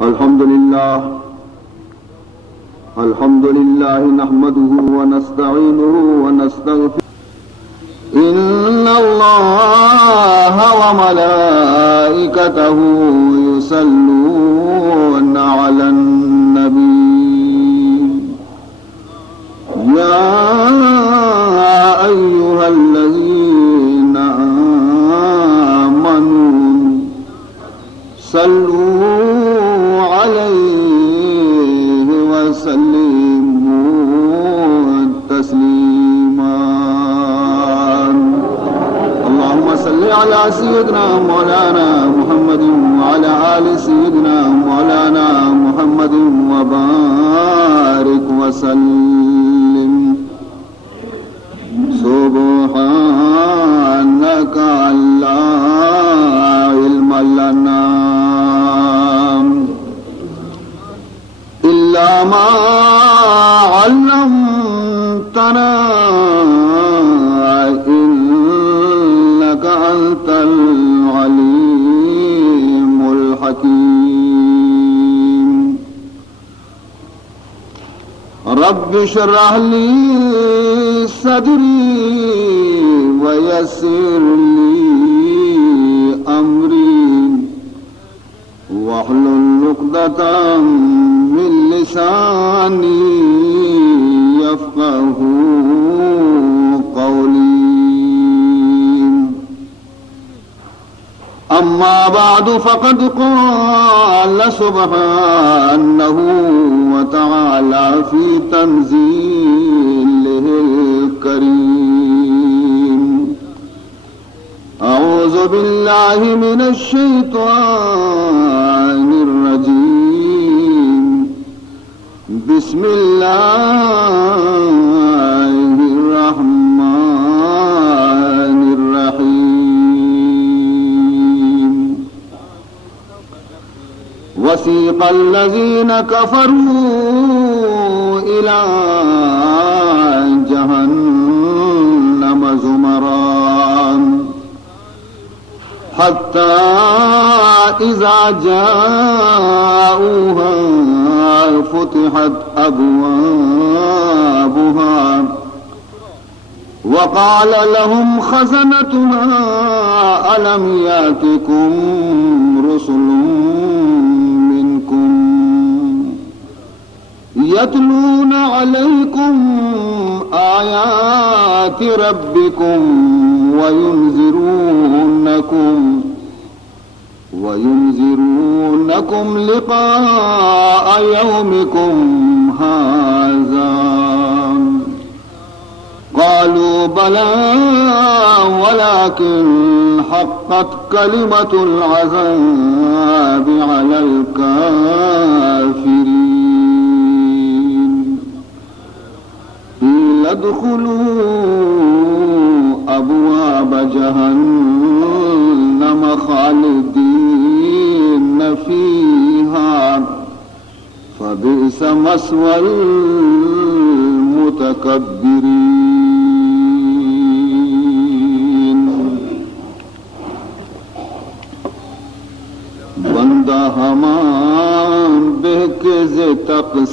الحمد لله نحمده ونستعينه ونستغفره إن الله وملائكته يصلون على النبي يا أيها الذين آمنوا صلوا عليه وسلموا تسليما اللهم صل على سيدنا مولانا محمد وعلى آل سيدنا مولانا محمد وبارك وسلم سبحانك لا علم لنا إلا ما علمتنا إنك أنت العليم الحكيم رب اشرح لي صدري ويسر لي أمري واحلل عقدة من لساني يفقهوا قولي أما بعد فقد قال سبحانه وتعالى في تنزيله الكريم أعوذ بالله من الشيطان الرجيم بسم الله الرحمن الرحيم وسيق الذين كفروا إلى جهنم زمرا حتى إذا جاءوها فتحت أبوابها وقال لهم خزنتها ألم يأتكم رسل منكم يتلون عليكم آيات ربكم وينذرونكم لقاء يومكم هذا قالوا بلى ولكن حقت كلمة العذاب على الكافرين قيل ادخلوا أبواب جهنم خالدين فيها فبئس مثوى المتكبرين بندہ ہمان بہکز تقصیر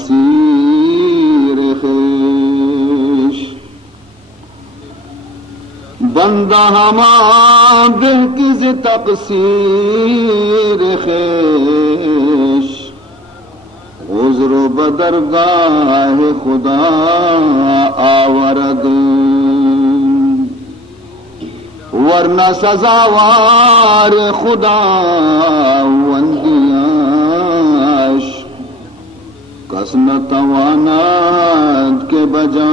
خیش بندہ ہمان بہکز تقصیر خیش عذر و بدرگاہ خدا آورد ورنہ سزاوار خدا وندیاش کس نہ توانات کے بجا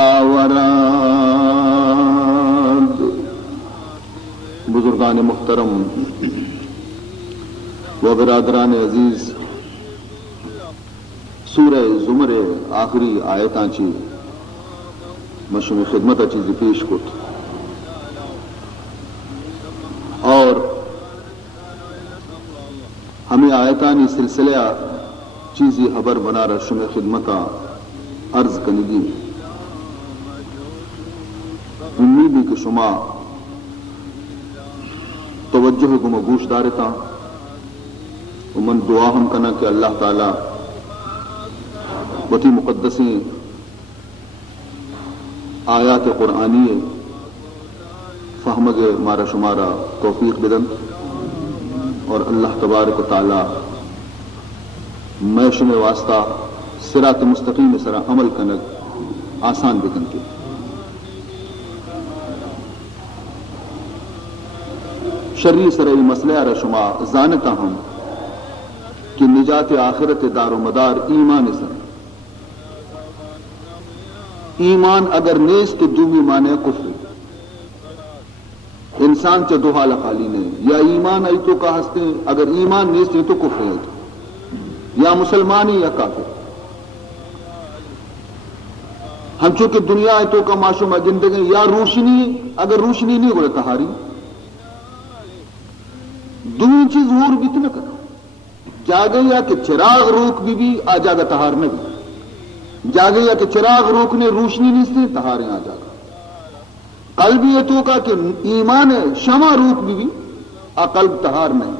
آورد بزرگان محترم و برادران عزیز سورہ زمر آخری آیتاں چی مشروع خدمت چیزی پیش کت اور ہمیں آیتانی سلسلہ چیزی خبر بنا رشم خدمتا عرض کنگی امیدی کہ شما توجہ کو مگوش دارتا ومن دعا ہم کنا کہ اللہ تعالی وتی مقدسیں آیات قرآنی فہمگ مارا شمارا توفیق بدن اور اللہ تبارک و تعالی میشن واسطہ صراط مستقیم سرا عمل کنک آسان بدن کے شرعی سرئی مسئلہ رشما زانتا ہم کہ نجات آخرت دار و مدار ایمان سر ایمان اگر نیز تو دومی مانے کفر انسان چا دو حال خالی نے یا ایمان آئی تو کا ہستے اگر ایمان نیز تو کفر ہے یا مسلمانی یا کافر ہم چونکہ دنیا آئی تو کا معشوم زندگی یا روشنی اگر روشنی نہیں بولے تہاری دوئی چیز اور بھی نہ کرو جاگے یا کہ چراغ روک بھی آ جاگا تہار میں بھی جاگے یا کہ چراغ روکنے روشنی نہیں سے تہاریں آ جاگا قلب یہ تو کا کہ ایمان شمع روک بھی آ قلب تہار نہیں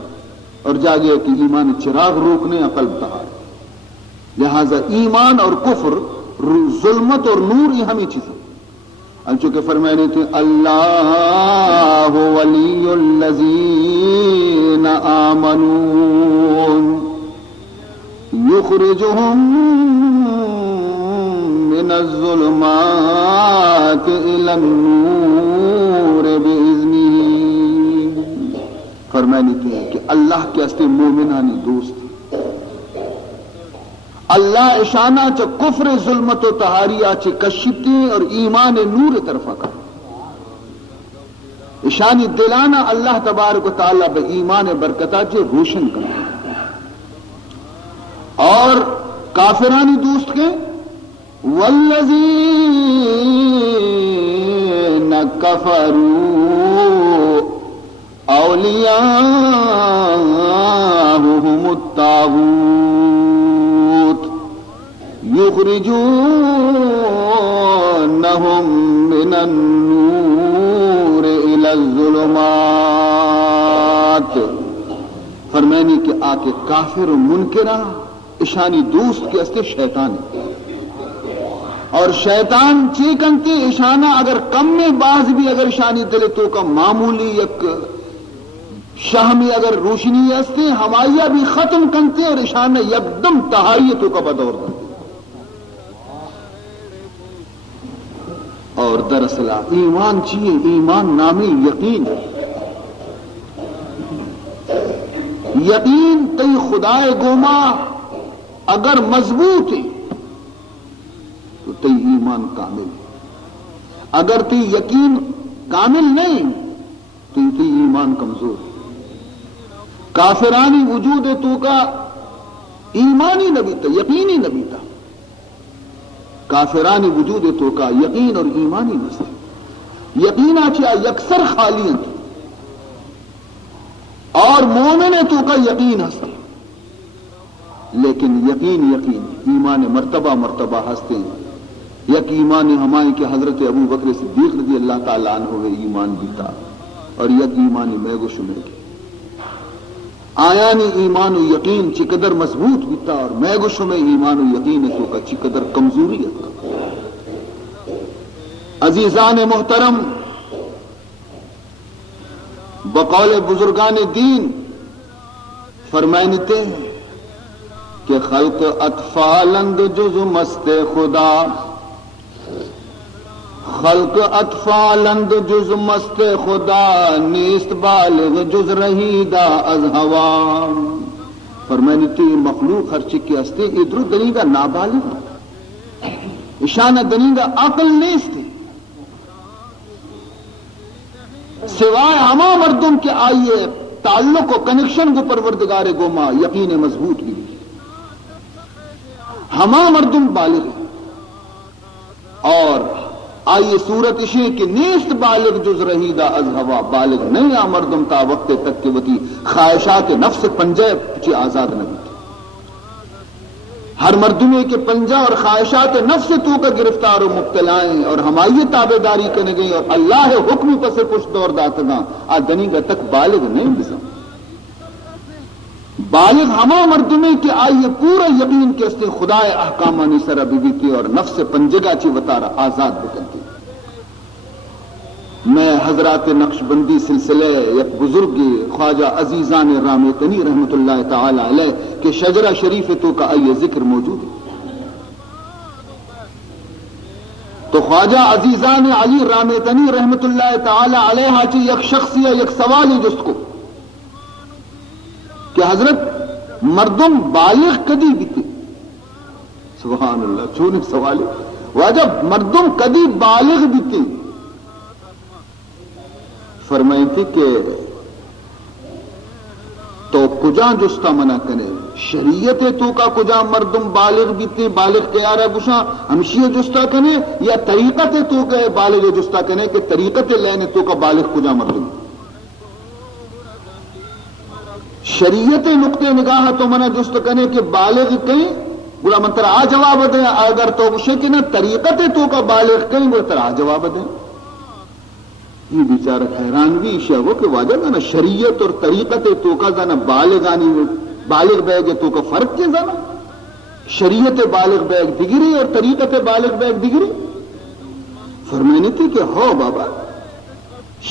اور جاگے کہ ایمان چراغ روکنے آ قلب تہار لہذا ایمان اور کفر ظلمت اور نور یہ ہمیں چیزیں چونکہ فرمانے تھے اللہ ولی الذین آمنوا یخرجہم من الظلمات الی النور بإذنہ فرمانے تھے کہ اللہ کے استے مومنانی دوست اللہ اشانہ چ کفر ظلمت و تہاریا چ کشتی اور ایمان نور طرفہ کا اشانی دلانا اللہ تبارک و تعالی بے ایمان برکتہ چ روشن کر اور کافرانی دوست کے والذین کفروا اولیاءهم الطاغوت یخرجونہم من النور الی الظلمات فرمانی کہ آکے کافر و منکرہ اشانی دوست کے استے شیطان ہے اور شیطان چیکنتی اشانہ اگر کم میں باز بھی اگر اشانی دلے تو کا معمولی یک شاہ میں اگر روشنی استے ہمائیہ بھی ختم کنتے اور اشانہ یکدم تہاریتوں کا بدور دے اور دراصل ایمان چیئے ایمان نامی یقین یقین کئی خدائے گوما اگر مضبوط ہے تو تی ایمان کامل اگر تی یقین کامل نہیں تو تی ایمان کمزور ہے کافرانی وجود تو کا ایمانی نبی تھا یقینی نبی تھا کافرانی وجود تو کا یقین اور ایمانی نسل یقین آچیا یکسر خالی اور مومن تو کا یقین ہستے لیکن یقین ایمان مرتبہ ہستے ہیں یک ایمان ہمائیں کہ حضرت ابو بکر صدیق رضی اللہ تعالیٰ عنہ ایمان بیتا اور یک ایمان میں گو شمے کے آیانی ایمان و یقین چقدر مضبوط بیتا اور میں گو شمے ایمان و یقین تو کا چقدر کمزوری ہے عزیزان محترم بقول بزرگان دین فرمائنتے ہیں کہ خلق اطفالند جز مست خدا خلق اطفالند جز مست خدا نیست بالغ جز رہیدہ از ہوا فرمائنتے مخلوق ہر چکے ہستے ادھر دنیگا نابالغ اشانہ دنیگا عقل نیست سوائے ہما مردم کے آئیے تعلق و کنیکشن کو پروردگار گوما یقین مضبوط بھی ہما مردم بالغ اور آئیے صورت اشی کہ نیست بالغ جز رہیدہ از ہوا بالغ نہیں آ مردم تا وقت تک کے وتی خواہشات نفس پنجے چی آزاد نہیں ہر مردمے کے پنجہ اور خواہشات نفس تو کا گرفتار و مبتلائیں اور ہمائی تابع داری کرنے گئی اور اللہ حکم پس کچھ دور داتنا آ دنی کا تک بالغ نہیں بسا بالغ ہما مردمی کہ آئیے پورا یقین کے اس خدا احکامانی سر بیتی اور نفس پنجگا چی وطارہ آزاد بکنتی. میں حضرات نقش بندی سلسلے یک بزرگ خواجہ عزیزان رامیتنی رحمت اللہ تعالی علیہ کہ شجرہ شریف تو کا آئیے ذکر موجود ہے. تو خواجہ عزیزان علی رامیتنی رحمت اللہ تعالی علیہ چی یک شخصیہ یک سوالی جس کو کہ حضرت مردم بالغ کدی بیتے. سبحان اللہ چونے سوالی واجب مردم کدی بالغ بیتے. فرمائی تھی کہ تو کجا جستا منع کرے شریعت تو کا کجا مردم بالغ بیتے بالغ کیارا گشا ہمشی جستا کنے یا طریقت تو کا بالغ جستا کنے کہ طریقت لینے تو کا بالغ کجا مردم. شریعت نقطے نگاہ تو منع جست کنے کہ بالغ کہیں بلا منتر آ جواب دیں اگر تو گشے کہ نہ طریقت تو کا بالغ کہیں بلا تر آ جواب دیں. یہ بیچارہ حیران بھی شاہ وہ کہ واجب ہے نا شریعت اور طریقت تو کا زانا بالغ بیگ تو کا فرق کیا زانا شریعت بالغ بیگ دگری اور طریقت بالغ بیگ دگری. فرمائنی تھی کہ ہو بابا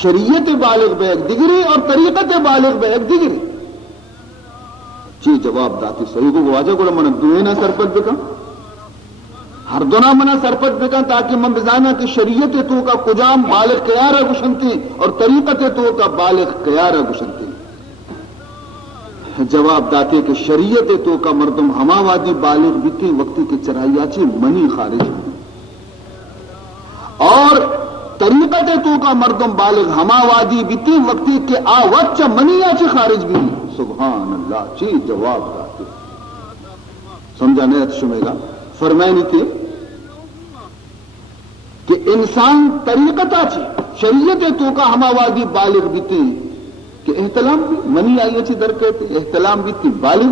شریعت بالغ بیگ دگری اور طریقت بالغ بیگ دگری. جی جواب داتی صحیح کو واجب کو من دوئے نہ سرپت بکا ہر دونا منا سرپت بکا تاکہ من بزانا کہ شریعت تو کا کجام بالغ قیارہ گشنتی اور طریقت تو کا بالغ قیارہ گشنتی. جواب داتے کہ شریعت تو کا مردم ہما وادی بالغ بیتی وقتی کے چرائیاچی منی خارج ہوئی اور طریقت تو کا مردم بالغ ہما وادی بیتی وقتی کے وقت منی آچی خارج بھی. سبحان اللہ چی جواب داتے سمجھا نہیں شمیگا. فرمائنی تھی کہ انسان طریقت آچی شریعت تو کا ہما وادی بالغ بیتی کہ احتلام بھی منی آئی اچھی در کہتے احتلام بیتی بالغ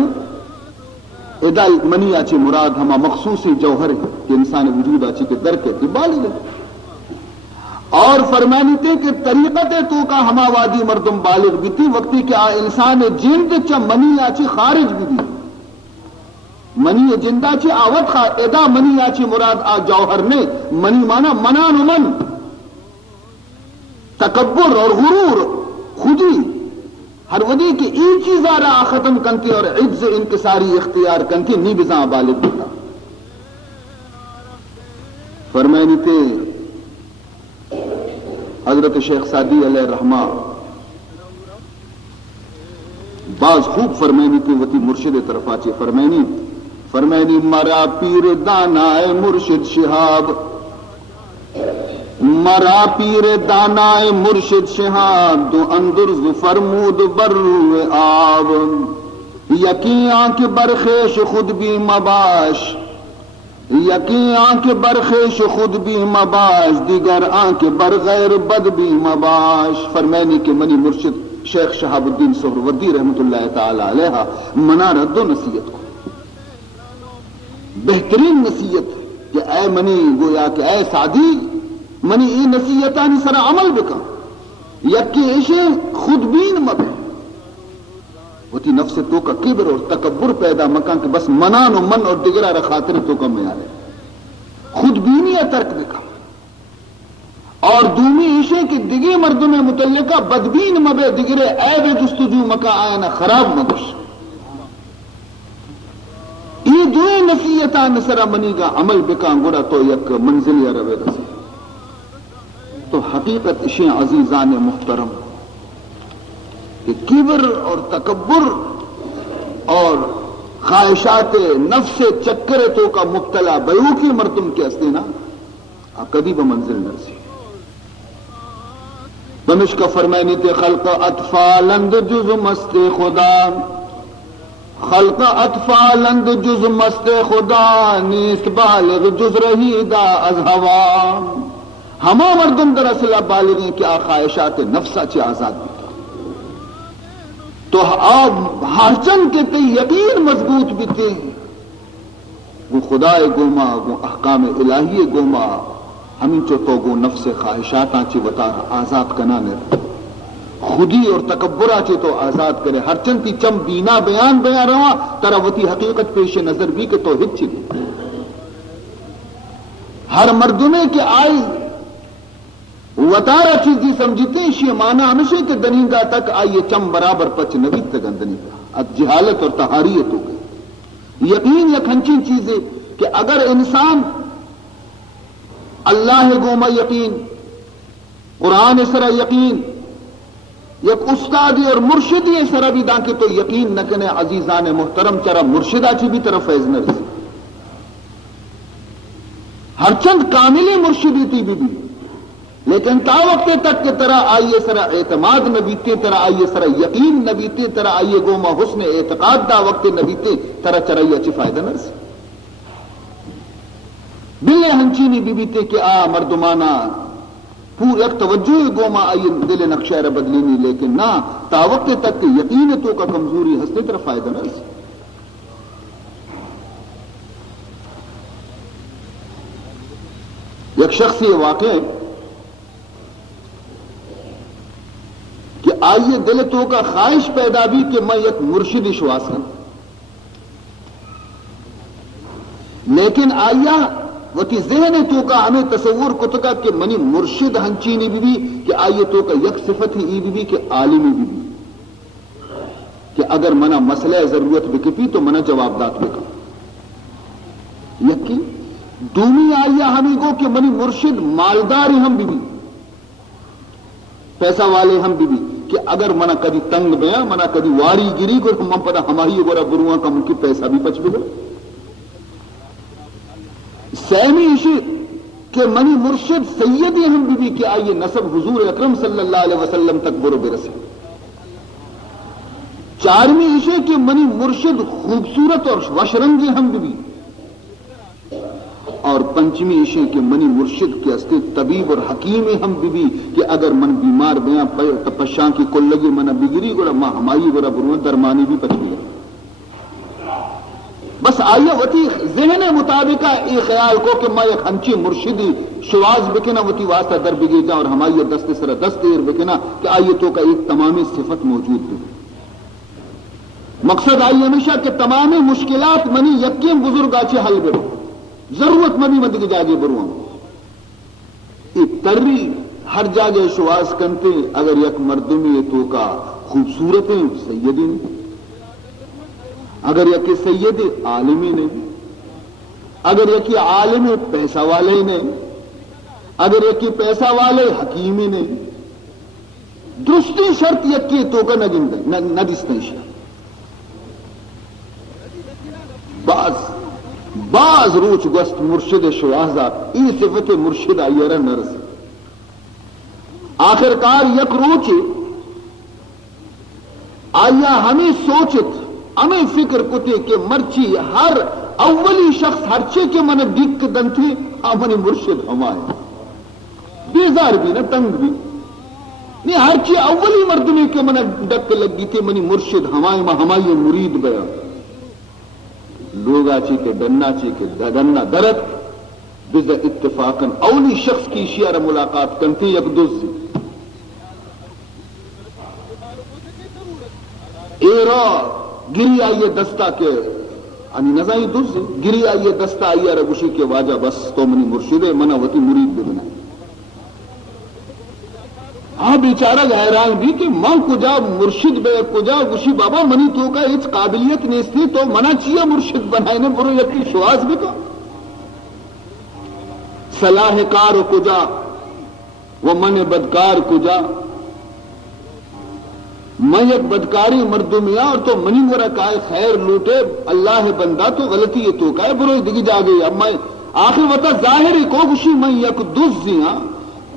ادا منی آچی مراد ہما مخصوصی جوہر ہے کہ انسان وجود آچی کے در کہتے بالغ. اور فرمانی تھے کہ طریقت تو کا ہما وادی مردم بالغ بیتی وقتی کہ انسان جند چا منی آچی خارج بھی منی جندہ چی آوت خواہ ادا منی آچی مراد آ جوہر نے منی مانا منان و من تکبر اور غرور خودی ہر ودی کی ایک چیز آرہ ختم کنتی اور عجز انکساری اختیار کنتی نی بزاں بالغ بیتا. فرمائنی تھے حضرت شیخ سعدی علیہ رحمہ بعض خوب فرمائنی تھی وتی مرشد طرف آچے فرمائنی مرا پیر دانائے مرشد شہاب مرا پیر دانائے مرشد شہاب دو اندر فرمود برو آب یقین آنکھ برخیش خود بھی مباش یقین آنکھ برخیش خود بھی مباش دیگر آنکھ برغیر بد بھی مباش. فرمائنی کہ منی مرشد شیخ شہاب الدین سہروردی رحمت اللہ تعالی علیہ منا رد و نصیحت کو بہترین نصیحت کہ اے منی گویا کہ اے سعدی منی ای نصیحتانی سر عمل بکا یکی ایشے خود بین مبے ہوتی نفس تو کا کبر اور تکبر پیدا مکان کہ بس منان و من اور دگرہ رخاطر تو کا میارے خود بینی ترک بکا اور دومی ایشے کہ دگی مردم متعلقہ بدبین مبے دگرے عیب جستجو مکا آئینا خراب مگش. یہ دوئے نصیحتان سرا منی کا عمل بکا گوڑا تو یک منزل یا روے رسی. تو حقیقت اشیں عزیزان محترم کہ کبر اور تکبر اور خواہشات نفس چکر تو کا مبتلا بیو کی مردم کے استینا کبھی بمنزل نہ رسی. دمشق کا فرمائنی تے خلق اطفالند جز مست خدا خلق اطفالند جز مست خدا نیست بالغ جز رہی دا از ہوا. ہما مردم در اصلہ بالغ ہیں کہ خواہشات نفسہ چی آزاد بھی تو آپ ہرچن کے تے یقین مضبوط بیتے وہ خدا گوما وہ احکام الہی گوما ہمیں چو تو گو نفس خواہشات آنچی وطار آزاد کنانے خودی اور تکبرہ چے تو آزاد کرے ہر چند تی چم بینا بیان رہا ترا وتی حقیقت پیش نظر بھی کہ توحید چلی ہر مردمے کے آئی وطارہ چیزی سمجھتے ہیں شی مانا ہمیشہ کہ دنینگا تک آئیے چم برابر پچ نوید تک اندنی کا اب جہالت اور تہاریت ہو گئی یقین یک ہنچین چیزیں کہ اگر انسان اللہ گوما یقین قرآن سرا یقین یک استادی اور مرشدی سرا بھی دانکے تو یقین نہ کنے عزیزان محترم چرا مرشدہ چی بھی طرف فیض نہ رسی ہر چند کامل مرشدی تی بھی لیکن تا وقت تک کہ طرح آئیے سرا اعتماد نبیتے طرح آئیے سرا یقین نبیتے طرح آئیے گوما حسن اعتقاد دا وقت نبیتے طرح چرائیہ چی فائدہ نہ رسی بلے ہنچینی بیتے کہ آ مردمانا پور ایک توجہ گوما آئیے دل نقشہ بدلینی لیکن نہ تا وقت تک کہ یقین تو کا کمزوری ہستے طرح فائدہ نہ رسی ایک شخص یہ واقع کہ آئیے دل تو کا خواہش پیدا بھی کہ میں ایک مرشد شواس ہوں لیکن آئیا وہ کی ذہن تو کا ہمیں تصور کو تکا کہ منی مرشد ہنچینی بھی کہ آئیے تو کا یک صفت ہی بھی کہ عالمی بھی کہ اگر منا مسئلہ ضرورت بکپی تو منا جواب دات بکا یقین دومی آئیا ہمیں گو کہ منی مرشد مالدار ہم بھی پیسہ والے ہم بھی کہ اگر منا کدی تنگ بیا منا کدی واری گری کو ہم پتا ہماری گورا بروان کا ملکی پیسہ بھی پچ بگا سیمی اشی کہ منی مرشد سیدی ہم بھی کہ آئیے نسب حضور اکرم صلی اللہ علیہ وسلم تک برو برسے چارمی اشی کہ منی مرشد خوبصورت اور وشرنگی ہم بھی اور پنچمی اشی کہ منی مرشد کے استے طبیب اور حکیم ہم بھی کہ اگر من بیمار بیاں تپشاں کی کل لگی منا بگری گوڑا ماں ہمائی گوڑا بروان درمانی بھی پچ گئی بس آئیے وتی ذہن مطابقہ ای خیال کو کہ میں ایک ہنچی مرشدی شواز بکنا وتی واسطہ در بگی جا اور ہمائی دست سر دست ایر بکنا کہ آئیے تو کا ایک تمامی صفت موجود بھی مقصد آئیے ہمیشہ کہ تمامی مشکلات منی یقین بزرگ آچے حل برو ضرورت منی مد کے جاگے بروان ایک تری ہر جاگے شواز کنتے اگر یک مردمی تو کا خوبصورتیں سیدی اگر یکی سید عالمی نے اگر یکی عالم پیسہ والے نے اگر یکی پیسہ والے حکیمی نے درستی شرط یکی تو کا نہ دستنشا بعض روچ گست مرشد شوازہ ای صفت مرشد آئیرہ نرس آخر کار یک روچ آیا ہمیں سوچت ہمیں فکر کتے کہ مرچی ہر اولی شخص ہر چے کے من دک دن تھی ہمیں مرشد ہمائے بیزار بھی نہ تنگ بھی نہیں ہر چے اولی مردمی کے من ڈک لگی تھی منی مرشد ہمائے ما ہمائی مرید بیا لوگا چی کے ڈننا چی کے ددنا درد بزا اتفاقا اولی شخص کی شیار ملاقات کنتی یک دوزی ایرا گری آئیے دستا کے انی نظائی دوزی گری آئیے دستا آئیے رگوشی کے واجہ بس تو منی مرشد منا وتی مرید بھی بنا ہاں بیچارہ حیران بھی کہ ماں کجا مرشد بے کجا گوشی بابا منی تو کا ہیچ قابلیت نیستی تو منا چیا مرشد بنائے نے برو یکی شواز بھی کا صلاح کار کجا و من بدکار کجا میں ایک بدکاری مردمیا اور تو منی مرا کائے خیر لوٹے اللہ بندہ تو غلطی یہ تو کائے برو دگی جا گئی اب میں آخر وطا ظاہری کو گوشی میں یک دزیاں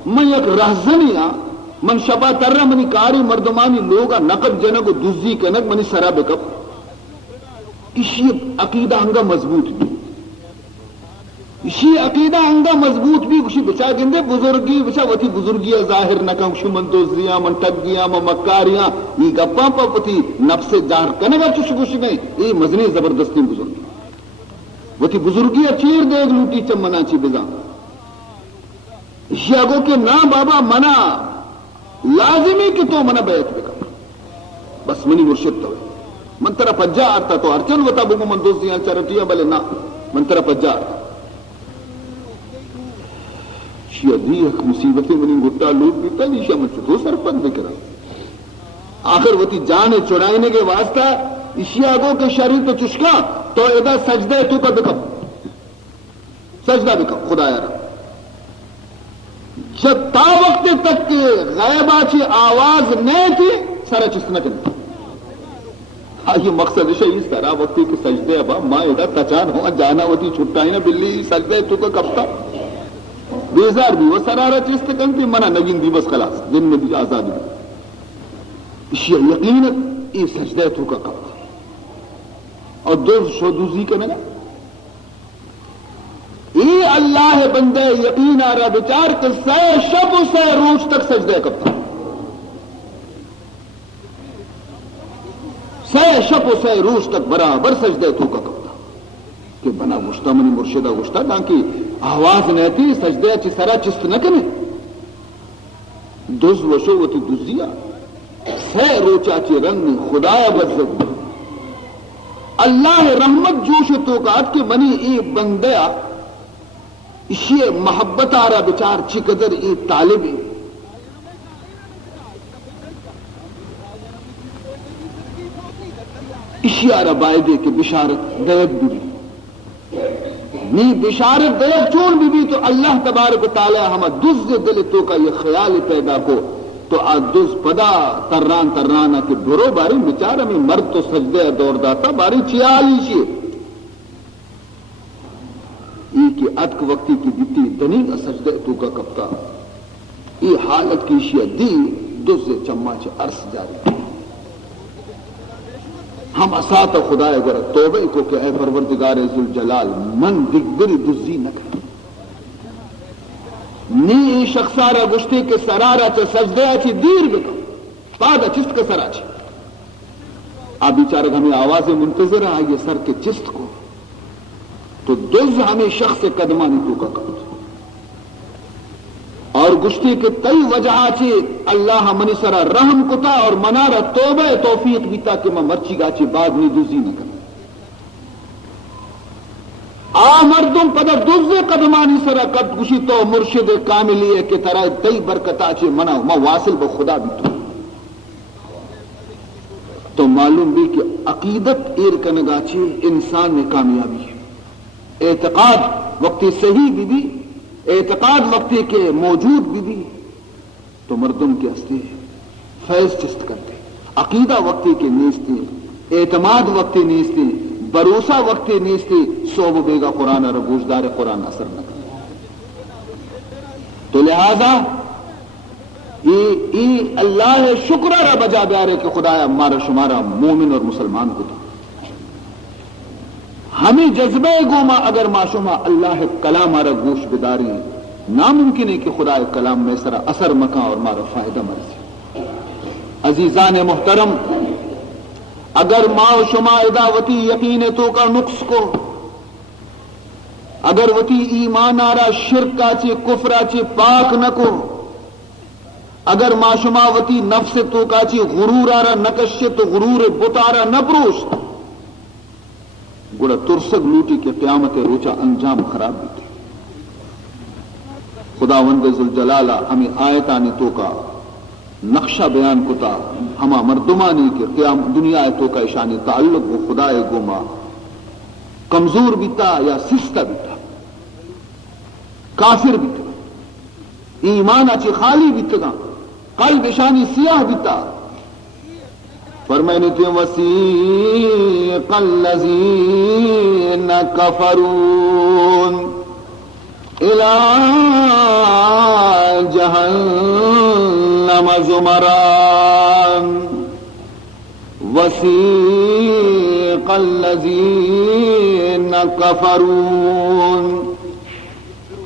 میں یک رہزنیاں من شبا تر منی کاری مردمانی لوگا نقب جنگ و دزی کنگ منی سرا بکب اسی عقیدہ ہنگا مضبوط بھی اسی عقیدہ ہنگا مضبوط بھی اسی بچا گندے بزرگی بچا وتی بزرگی ظاہر نکم شو من دوزیاں من ٹگیاں من مکاریاں یہ گپاں پا وتی نفس ظاہر کنگا چوش گوشی میں یہ مزنی زبردستی بزرگی وتی بزرگی چیر دیگ لوٹی چم منا چی بزا اسی آگو کہ نا بابا منا لازمی کہ تو من بیعت بکا بس منی مرشد تو من ترا پجا آتا تو ارچن وطا بگو من دوستیاں چرٹیاں بلے نا من ترا پجا آتا شیعہ دی ایک مصیبتیں منی گھٹا لوٹ بیتا نیشہ من چطو سرپن بکرا آخر وطی جان چڑائنے کے واسطہ اشیاء گو کے شریف تو چشکا تو ادا سجدہ تو کا بکم سجدہ بکم خدا یارا جب تا وقت تک کہ غیبہ چی آواز نہیں تھی سارا چستنا کرتا یہ مقصد ہے اس طرح وقتی کہ سجدے ابا ماں ادا تچان ہوا جانا ہوتی چھٹائی نا بلی سجدے تو کا کب تھا بیزار بھی وہ سرارا چیز کن کی منع نگین دی بس خلاص دن میں بھی آزادی یقین یہ سجدے تو کا کب تھا اور دو شودوزی کے میں نا یہ اللہ بندے یقین آ رہا بچار کہ سے شب سے روز تک سجدے کب تھا سے شب سے روز تک برابر سجدے تو کا کب تھا کہ بنا گشتہ منی مرشدہ گشتہ تاکہ آواز نہیں تھی سجدے چی سرا چست نہ کرے دوز وشو وتی دزیا سے روچا چی رنگ خدایا بزد اللہ رحمت جوش تو کا کہ منی ای بندیا اسی محبت آ رہا بچار چی قدر ای طالب ہے اسی آ رہا بائدے کہ بشارت دیت بھی نہیں بشارت دیت چون بھی تو اللہ تبارک و تعالی ہمیں دز دل تو کا یہ خیال پیدا کو تو دز پدا تران ترانا کہ برو باری بچار ہمیں مرد تو سجدے دور داتا باری چیالی چیئے کہ ادک وقتی کی دیتی دنیل سجدے تو کا کپتا یہ حالت کی شیعہ دی دز چمہ چے عرص جاری ہم اسات خدا اگر توبہ کو کہ اے پروردگار ذوالجلال من دگری دزی نہ کر نی شخصارا گشتے کے سرارا چے سجدے چے دیر بکا پادا چست کے سرا چے اب بیچارہ ہمیں آواز منتظر ہے یہ سر کے چست کو تو دز ہمیں شخص قدمانی تو کا کر اور گشتی کے کئی وجہ چے اللہ منی سرا رحم کتا اور منارا توبہ توفیق بیتا کہ میں مرچی گا چے بعد میں دزی نہ کر آ مردم پدا دز قدمانی سرا قد گشی تو مرشد کاملی ہے کہ ترہ تئی برکتا چے منا ما واصل بخدا بھی تو معلوم بھی کہ عقیدت ایر کنگا چے انسان میں کامیابی ہے اعتقاد وقتی صحیح بھی اعتقاد وقتی کے موجود بھی تو مردم کے ہستے فیض چست کرتے عقیدہ وقتی کے نیستے اعتماد وقتی نیستے بھروسہ وقتی نیستے صوب بیگا قرآن اور گوشدار قرآن اثر نہ کرتے تو لہذا یہ اللہ شکر را بجا بیارے کہ خدایا ہمارا شمارا مومن اور مسلمان کو تھا ہمیں جذبہ گوما اگر معشومہ اللہ کلام مارا گوش بداری ناممکن ہے کہ خدا کلام میں سرا اثر مکاں اور مارا فائدہ مرضی عزیزان محترم اگر ما و شما اداوتی یقین تو کا نقص کو اگر وتی ایمان آرا شرک کا چے کفرا چے پاک نہ کو اگر ما شما وتی نفس تو کا چے غرور آرا نکش تو غرور بتارا نہ بروش گوڑا ترسک لوٹی کے قیامت روچا انجام خراب بھی تھی خدا وند ذوالجلالہ ہمیں آیتانی تو کا نقشہ بیان کتا ہما مردمانی کے قیام دنیا تو کا اشانی تعلق وہ خدا گوما کمزور بیتا یا سستہ بیتا کافر بیتا ایمان اچھی خالی بیتا قلب اشانی سیاہ بیتا فرمائنی کہ وسیق الذین کفرون الى جہنم زمران وسیق الذین کفرون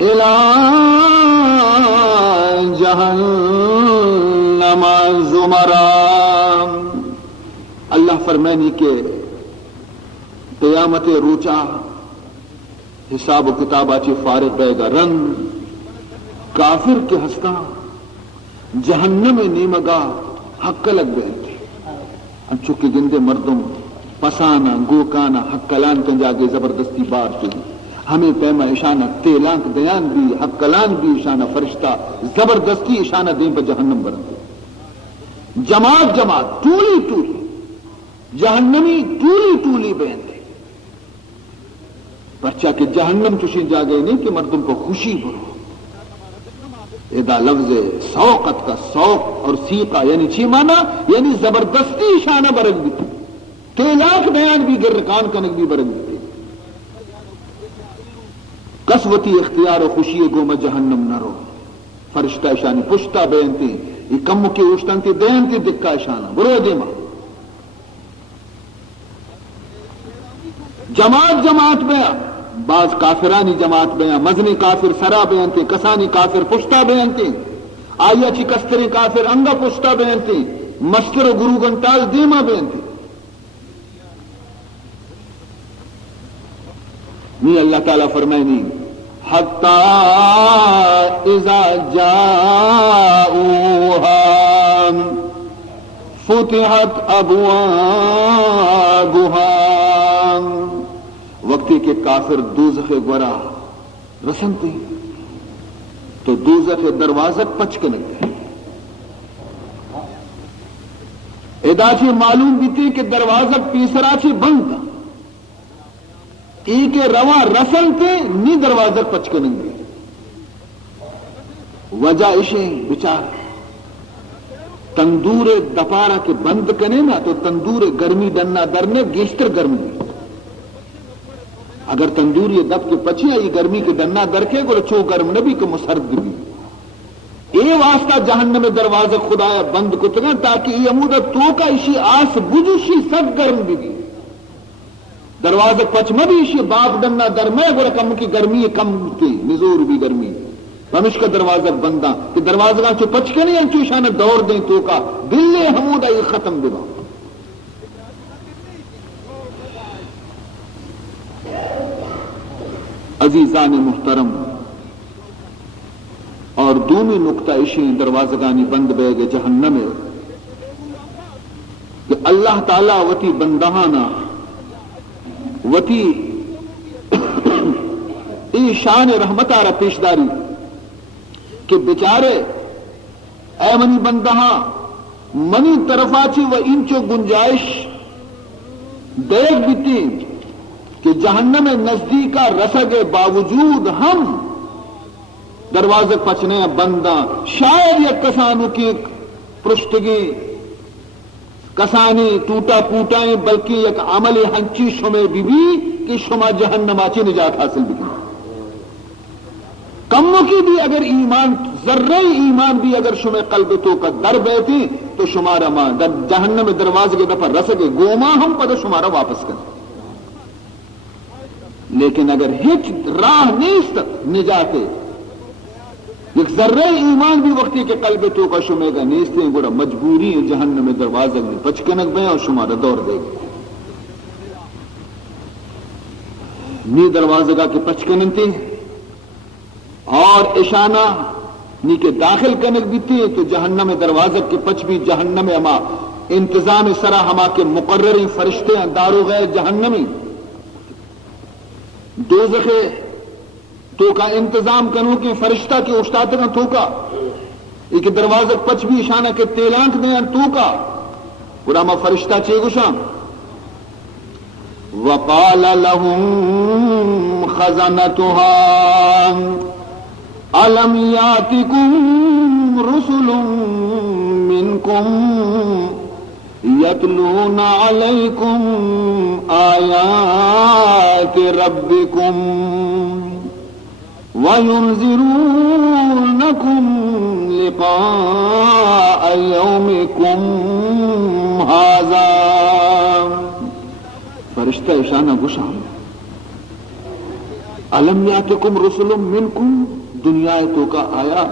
الى جہنم زمران اللہ فرمانی کے قیامت روچا حساب و کتاب آچے فارغ بے گا رنگ کافر کے ہستا جہنم نیمگاہ حق لگ گئے تھے چکے گندے مردم پسانا گوکانا حق کلان کنجاگے زبردستی بار کے ہمیں پیما اشانہ تیلانک دیان بھی حق کلان بھی اشانہ فرشتہ زبردستی اشانہ دیں پر جہنم برن جماعت جماعت ٹولی ٹولی جہنمی ٹولی ٹولی بین تھے پرچہ کہ جہنم چشی جا گئے نہیں کہ مردم کو خوشی برو ادا لفظ سوقت کا سوق اور سیقہ یعنی چھ مانا یعنی زبردستی اشانہ برگ بھی تیلاک بیان بھی گرکان کنک بھی برگ بھی قسوتی اختیار و خوشی گوما جہنم نہ رو فرشتہ اشانی پشتہ بیانتی یہ کم کے اوشتانتی دیانتی دکھا اشانہ برو دیما جماعت جماعت بیان بعض کافرانی جماعت بیان مزنی کافر سرا بیانتی کسانی کافر پشتہ بیانتی آیا چی کستری کافر انگا پشتہ بیانتی مستر و گرو گنتال دیما بیانتی نہیں اللہ تعالیٰ فرمائے نہیں حتی اذا جاؤوها فتحت ابوابها وقتی کہ کافر دوزخ گورا رسنتی تو دوزخ دروازہ پچکنے گئے ادا چی معلوم بیتی کہ دروازہ پیسرا چی بند تھا ایک رواں رسنتے نی دروازہ پچکنے گئے وجہ اشیں بچار تندور دپارا کے بند کنے نا تو تندور گرمی ڈننا درنے گیشتر گرمی اگر تندور یہ دب کے پچے یہ گرمی کے ڈننا در کے گو چو گرم نبی کو مسرد بھی اے واسطہ جہنم دروازہ خدایا بند کتنا تاکہ یہ امودہ تو کا اشی آس بجوشی سب گرم بھی دروازہ پچ میں بھی اشی باپ ڈننا در میں گو کم کی گرمی کم کی نزور بھی گرمی ہمش کا دروازہ بندہ کہ دروازہ چو پچ کے نہیں انچو شانہ دور دیں تو کا دل حمودہ یہ ختم دبا عزیزان محترم اور دومی نقطہ اشیں دروازگانی بند بے گے جہنم کہ اللہ تعالیٰ وتی بندہانا وتی ای شان رحمت آرہ پیشداری کہ بچارے اے منی بندہاں منی طرفا چی و انچو گنجائش دیکھ بیتی کہ جہنم نزدیکا رسگے باوجود ہم دروازے پچنے بندہ شاید یک کسانو کی پرشتگی کسانی ٹوٹا پوٹائیں بلکہ یک عمل ہنچی شمع بھی کہ شما جہنم آچی نجات حاصل بھی کمو کی بھی اگر ایمان ذرہ ایمان بھی اگر شمع قلب تو کا در بیتی تو شمارا ماں جہنم دروازے کے دفعہ رسگے گوما ہم پتہ شمارا واپس کریں لیکن اگر ہچ راہ نیست نجاتے ایک ذرہ ایمان بھی وقتی کے قلب تو کا شمع کا نیستے ہیں گوڑا مجبوری جہنم میں دروازے میں پچکنک بے اور شمارا دور دے گا نی دروازے کا کہ پچکننتے اور اشانہ نی کے داخل کنک بیتے تو جہنم دروازے کے پچ بھی جہنم اما انتظام سرا ہما کے مقرری فرشتے ہیں دارو غیر جہنمی دوزخ تو کا انتظام کنو کہ فرشتہ کے اشتاتے کا تو کا ایک دروازہ پچ بھی اشانہ کے تیلانک دیں تو کا قرآن فرشتہ چے گشام وقال لهم خزنتها ألم يأتكم رسل منكم يتلون عليكم آيات ربكم وينذرونكم لقاء يومكم هذا فرشتہ اشانہ گشام علم یاتکم رسل منکم دنیا تو کا آیا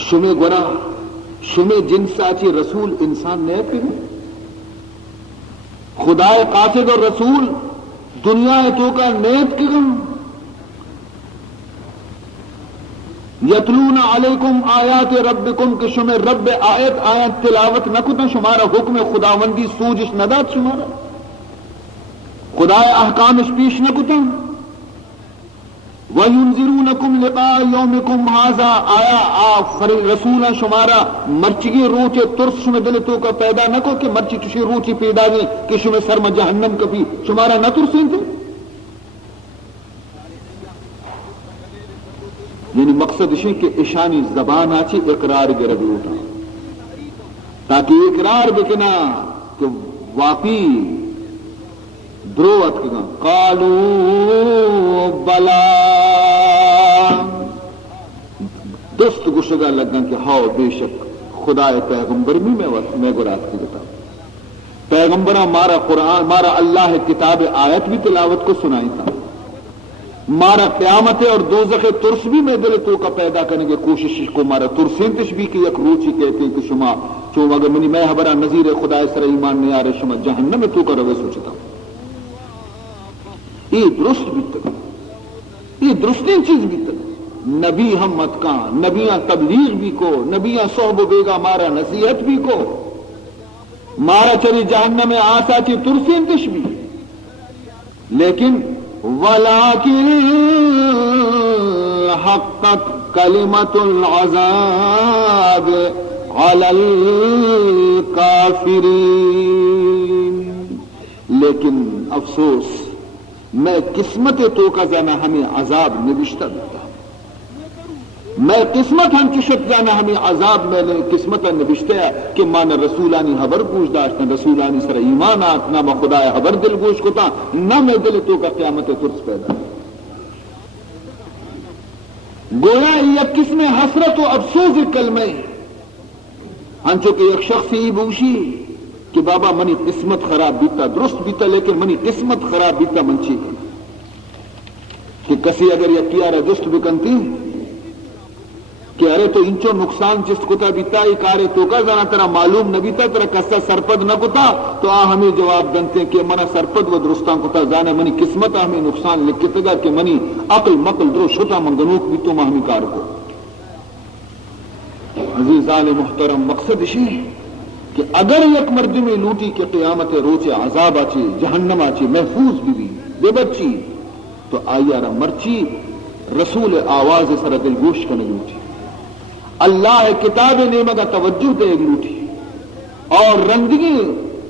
شمع گورا شمع جنسا چی رسول انسان نہیں پھر خدا قاصد اور رسول دنیا تو کا نیت کم یتلون علیکم آیات ربکم کہ شمع رب آیت تلاوت نہ کتا شمارا حکم خداوندی سوجش ندات شمارا خدا احکامش پیش نہ کتا وَيُنذِرُونَكُمْ لِقَاءَ يَوْمِكُمْ هَذَا آیا رسولہ شمارا مرچگی روچے ترس شمع دل تو کا پیدا نہ کو کہ مرچی تشی روچی پیدا گئی کہ شمع سرم جہنم کبھی شمارا نہ ترسیں تھے. یعنی مقصد ہے کہ اشانی زبان آچی اقرار گرد لوٹا تاکہ اقرار بکنا کہ واقعی دروت کنا قالو بلا دست گشگا لگن کہ ہاؤ بے شک خدا پیغمبر بھی میں گرات کی بتا پیغمبرہ مارا قرآن مارا اللہ کتاب آیت بھی تلاوت کو سنائی تھا مارا قیامت اور دوزخ ترس بھی میں دل تو کا پیدا کرنے کی کوشش کو مارا ترسین تشبیہ کی یک روچی کہتے ہیں کہ شما چون اگر منی میں حبرہ نظیر خدا سر ایمان نہیں آ رہے شما جہنم میں تو کا روے سوچتا ہوں یہ درست بھی تک یہ درستین چیز بھی تک نبی ہم مت کان نبیاں تبلیغ بھی کو نبیاں صحب و بیگا مارا نصیحت بھی کو مارا چلی جہنم میں آسا چی ترسین تشبیہ لیکن وَلَكِنْ حَقَّتْ كَلِمَةُ الْعَذَابِ عَلَى الْكَافِرِينَ لیکن افسوس میں قسمت تو کا جانا ہمیں عذاب نبشتہ دیتا میں قسمت ہم چشت جانا ہمیں عذاب میں قسمت نبشتہ ہے کہ مانا رسولانی حبر گوش داشتا رسولانی سر ایمان آت نہ میں خدا حبر دل گوش کتا نہ میں دل تو کا قیامت ترس پیدا گویا یہ قسم حسرت و افسوس کلمہ ہنچو کہ ایک شخص ہی بوشی کہ بابا منی قسمت خراب بیتا درست بیتا لیکن منی قسمت خراب بیتا منچی کہ کسی اگر یہ کیا رہا جست بکنتی کہ ارے تو انچو نقصان جس کتا بیتا ہی کارے تو کا زانا ترا معلوم نہ بیتا ترا کسا سرپد نہ کتا تو ہمیں جواب دنتے ہیں کہ منا سرپد و درستان کتا زانا منی قسمت ہمیں نقصان لکھتے گا کہ منی عقل مقل درو شتا منگنوک بیتو ہمیں کار کو. عزیزان محترم مقصد اسی کہ اگر یک مردی میں لوٹی کہ قیامت روچے عذاب آچے جہنم آچے محفوظ بھی بے بچی تو آئی آرہ مرچی رسول آواز سر دل گوش کرنے لوٹی اللہ کتاب نعمت کا توجہ دے لوٹی اور رنگی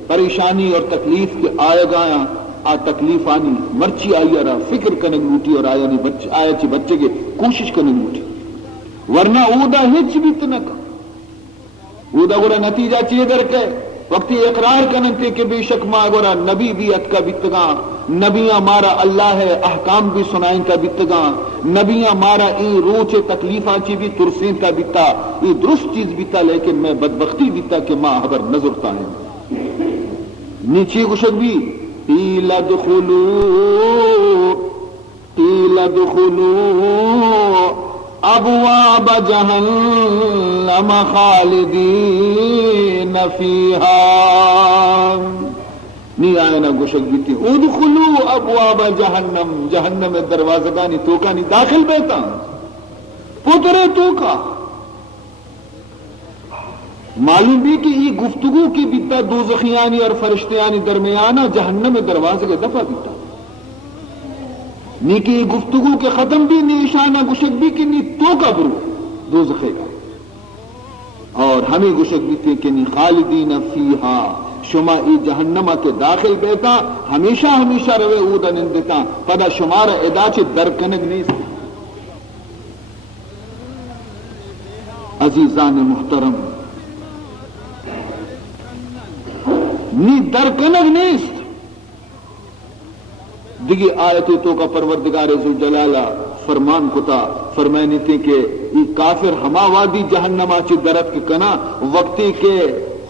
پریشانی اور تکلیف کے آئے گایا آ تکلیف آنی مرچی آئی آرہ فکر کرنے لوٹی اور آیا چی بچے کے کوشش کرنے لوٹی ورنہ اودا ہچ بھی تنکا اودا گورا نتیجہ چیئے در کے وقتی اقرار کرنتے کہ بے شک ما گورا نبی بھی ات کا بیتگاں نبیاں مارا اللہ ہے احکام بھی سنائیں کا بیتگاں نبیاں مارا ای روچے تکلیفاں چی بھی ترسین کا بیتا ای درست چیز بیتا لیکن میں بدبختی بیتا کہ ما حبر نظرتا ہے نیچی گشک بھی قیل ادخلوا ابواب جہنم خالدین فیہا نہیں آئے نا گوشک بیتی ادخلوا ابواب جہنم جہنم دروازگانی توکانی داخل بیتا پترے توکا معلوم بھی کہ یہ گفتگو کی بیتا دوزخیانی اور فرشتیانی درمیانہ جہنم دروازے کے دفع بیتا نی کی گفتگو کے ختم بھی نی اشانہ گشک بھی کہ نی تو کا برو دوزخے گا اور ہمیں گشک بھی تھے کہ نی خالدین فیہا شما ای جہنمہ کے داخل بیتا ہمیشہ ہمیشہ روے اودا نندتا پدا شمارا اداچ درکنگ نہیں سکتا. عزیزان محترم نی درکنگ نہیں سکتا دیگی آیتی تو کا پروردگار ذوالجلالہ فرمان کتا فرمائنی تھی کہ یہ کافر ہما وادی جہنم آچی درد کے کنا وقتی کے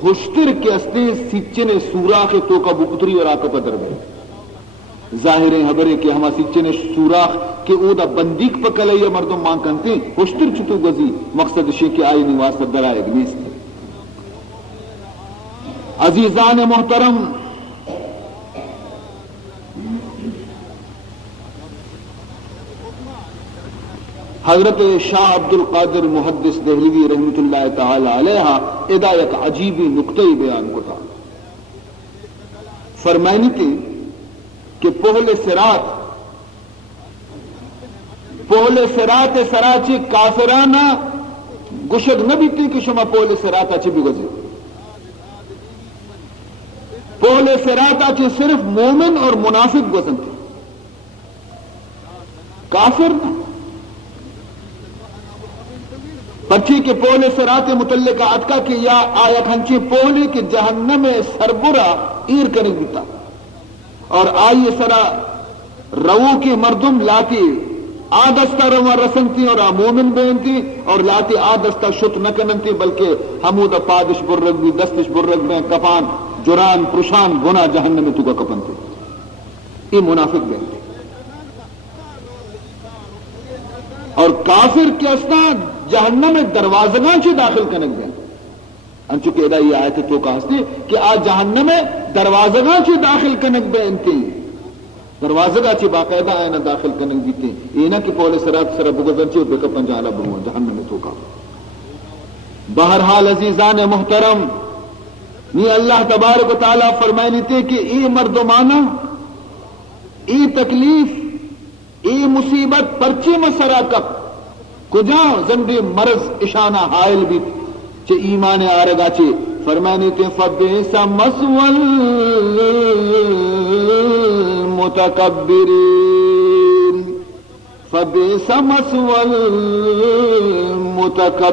ہوشتر کے استے سچے نے سوراخ تو کا بکتری اور آکا پدر گئے ظاہر حبرے کہ ہما سچے نے سوراخ کے او دا بندیک پکلے یا مردم مان کنتے ہوشتر چھتو گزی مقصد شے کہ آئی نواز پر درائے گنیس تھے. عزیزان محترم حضرت شاہ عبد القادر محدث دہلوی رحمۃ اللہ تعالی علیہ ادا یک عجیبی نقطۂ بیان کو تھا. فرمائنی تھی کہ پہلے سرات سراچی کافرانہ گشد نبی تھی کہ شما پہلے سرات اچھی بھی گزے. پہلے سرات اچھی صرف مومن اور منافق گزن تھی، کافر نہ. پچھی کے پہلے سرات متعلقہ اتکا کہ یا آیت ہنچی پہلی کہ جہنم سربرا ایر کرنے دیتا اور آئیے سرا رو کی مردم لاتی آدستہ روا رسن تھی اور مومن بین تھی اور لاتی آدستہ شت نکنن تھی بلکہ حمود پادش برگ بھی دستش برگ میں کپان جران پرشان گنا جہنم میں تو کا کپن تھی. یہ منافق بین تھی. اور کافر کے اسنا جہنم میں دروازگاں چی داخل کنک دیں انچکہ ادا یہ آیت تو کہاستی کہ آج جہنم میں دروازگاں چی داخل کنک دیں انتی دروازگاں چی باقاعدہ آئینہ داخل کنک دیتے ہیں اینا کہ پہلے سرات سرا بگذر چی بے کپن جہالا بگوان جہنم میں تو کہا. بہرحال عزیزان محترم یہ اللہ تبارک و تعالیٰ فرمائنی تھے کہ ای مردمانہ ای تکلیف ای مصیبت پرچی مسرا کب کجا زندی مرض اشانہ حائل بھی چے ایمان آرگا چے فرمانی تے فبئس مثوى المتکبرین فبئس مثوى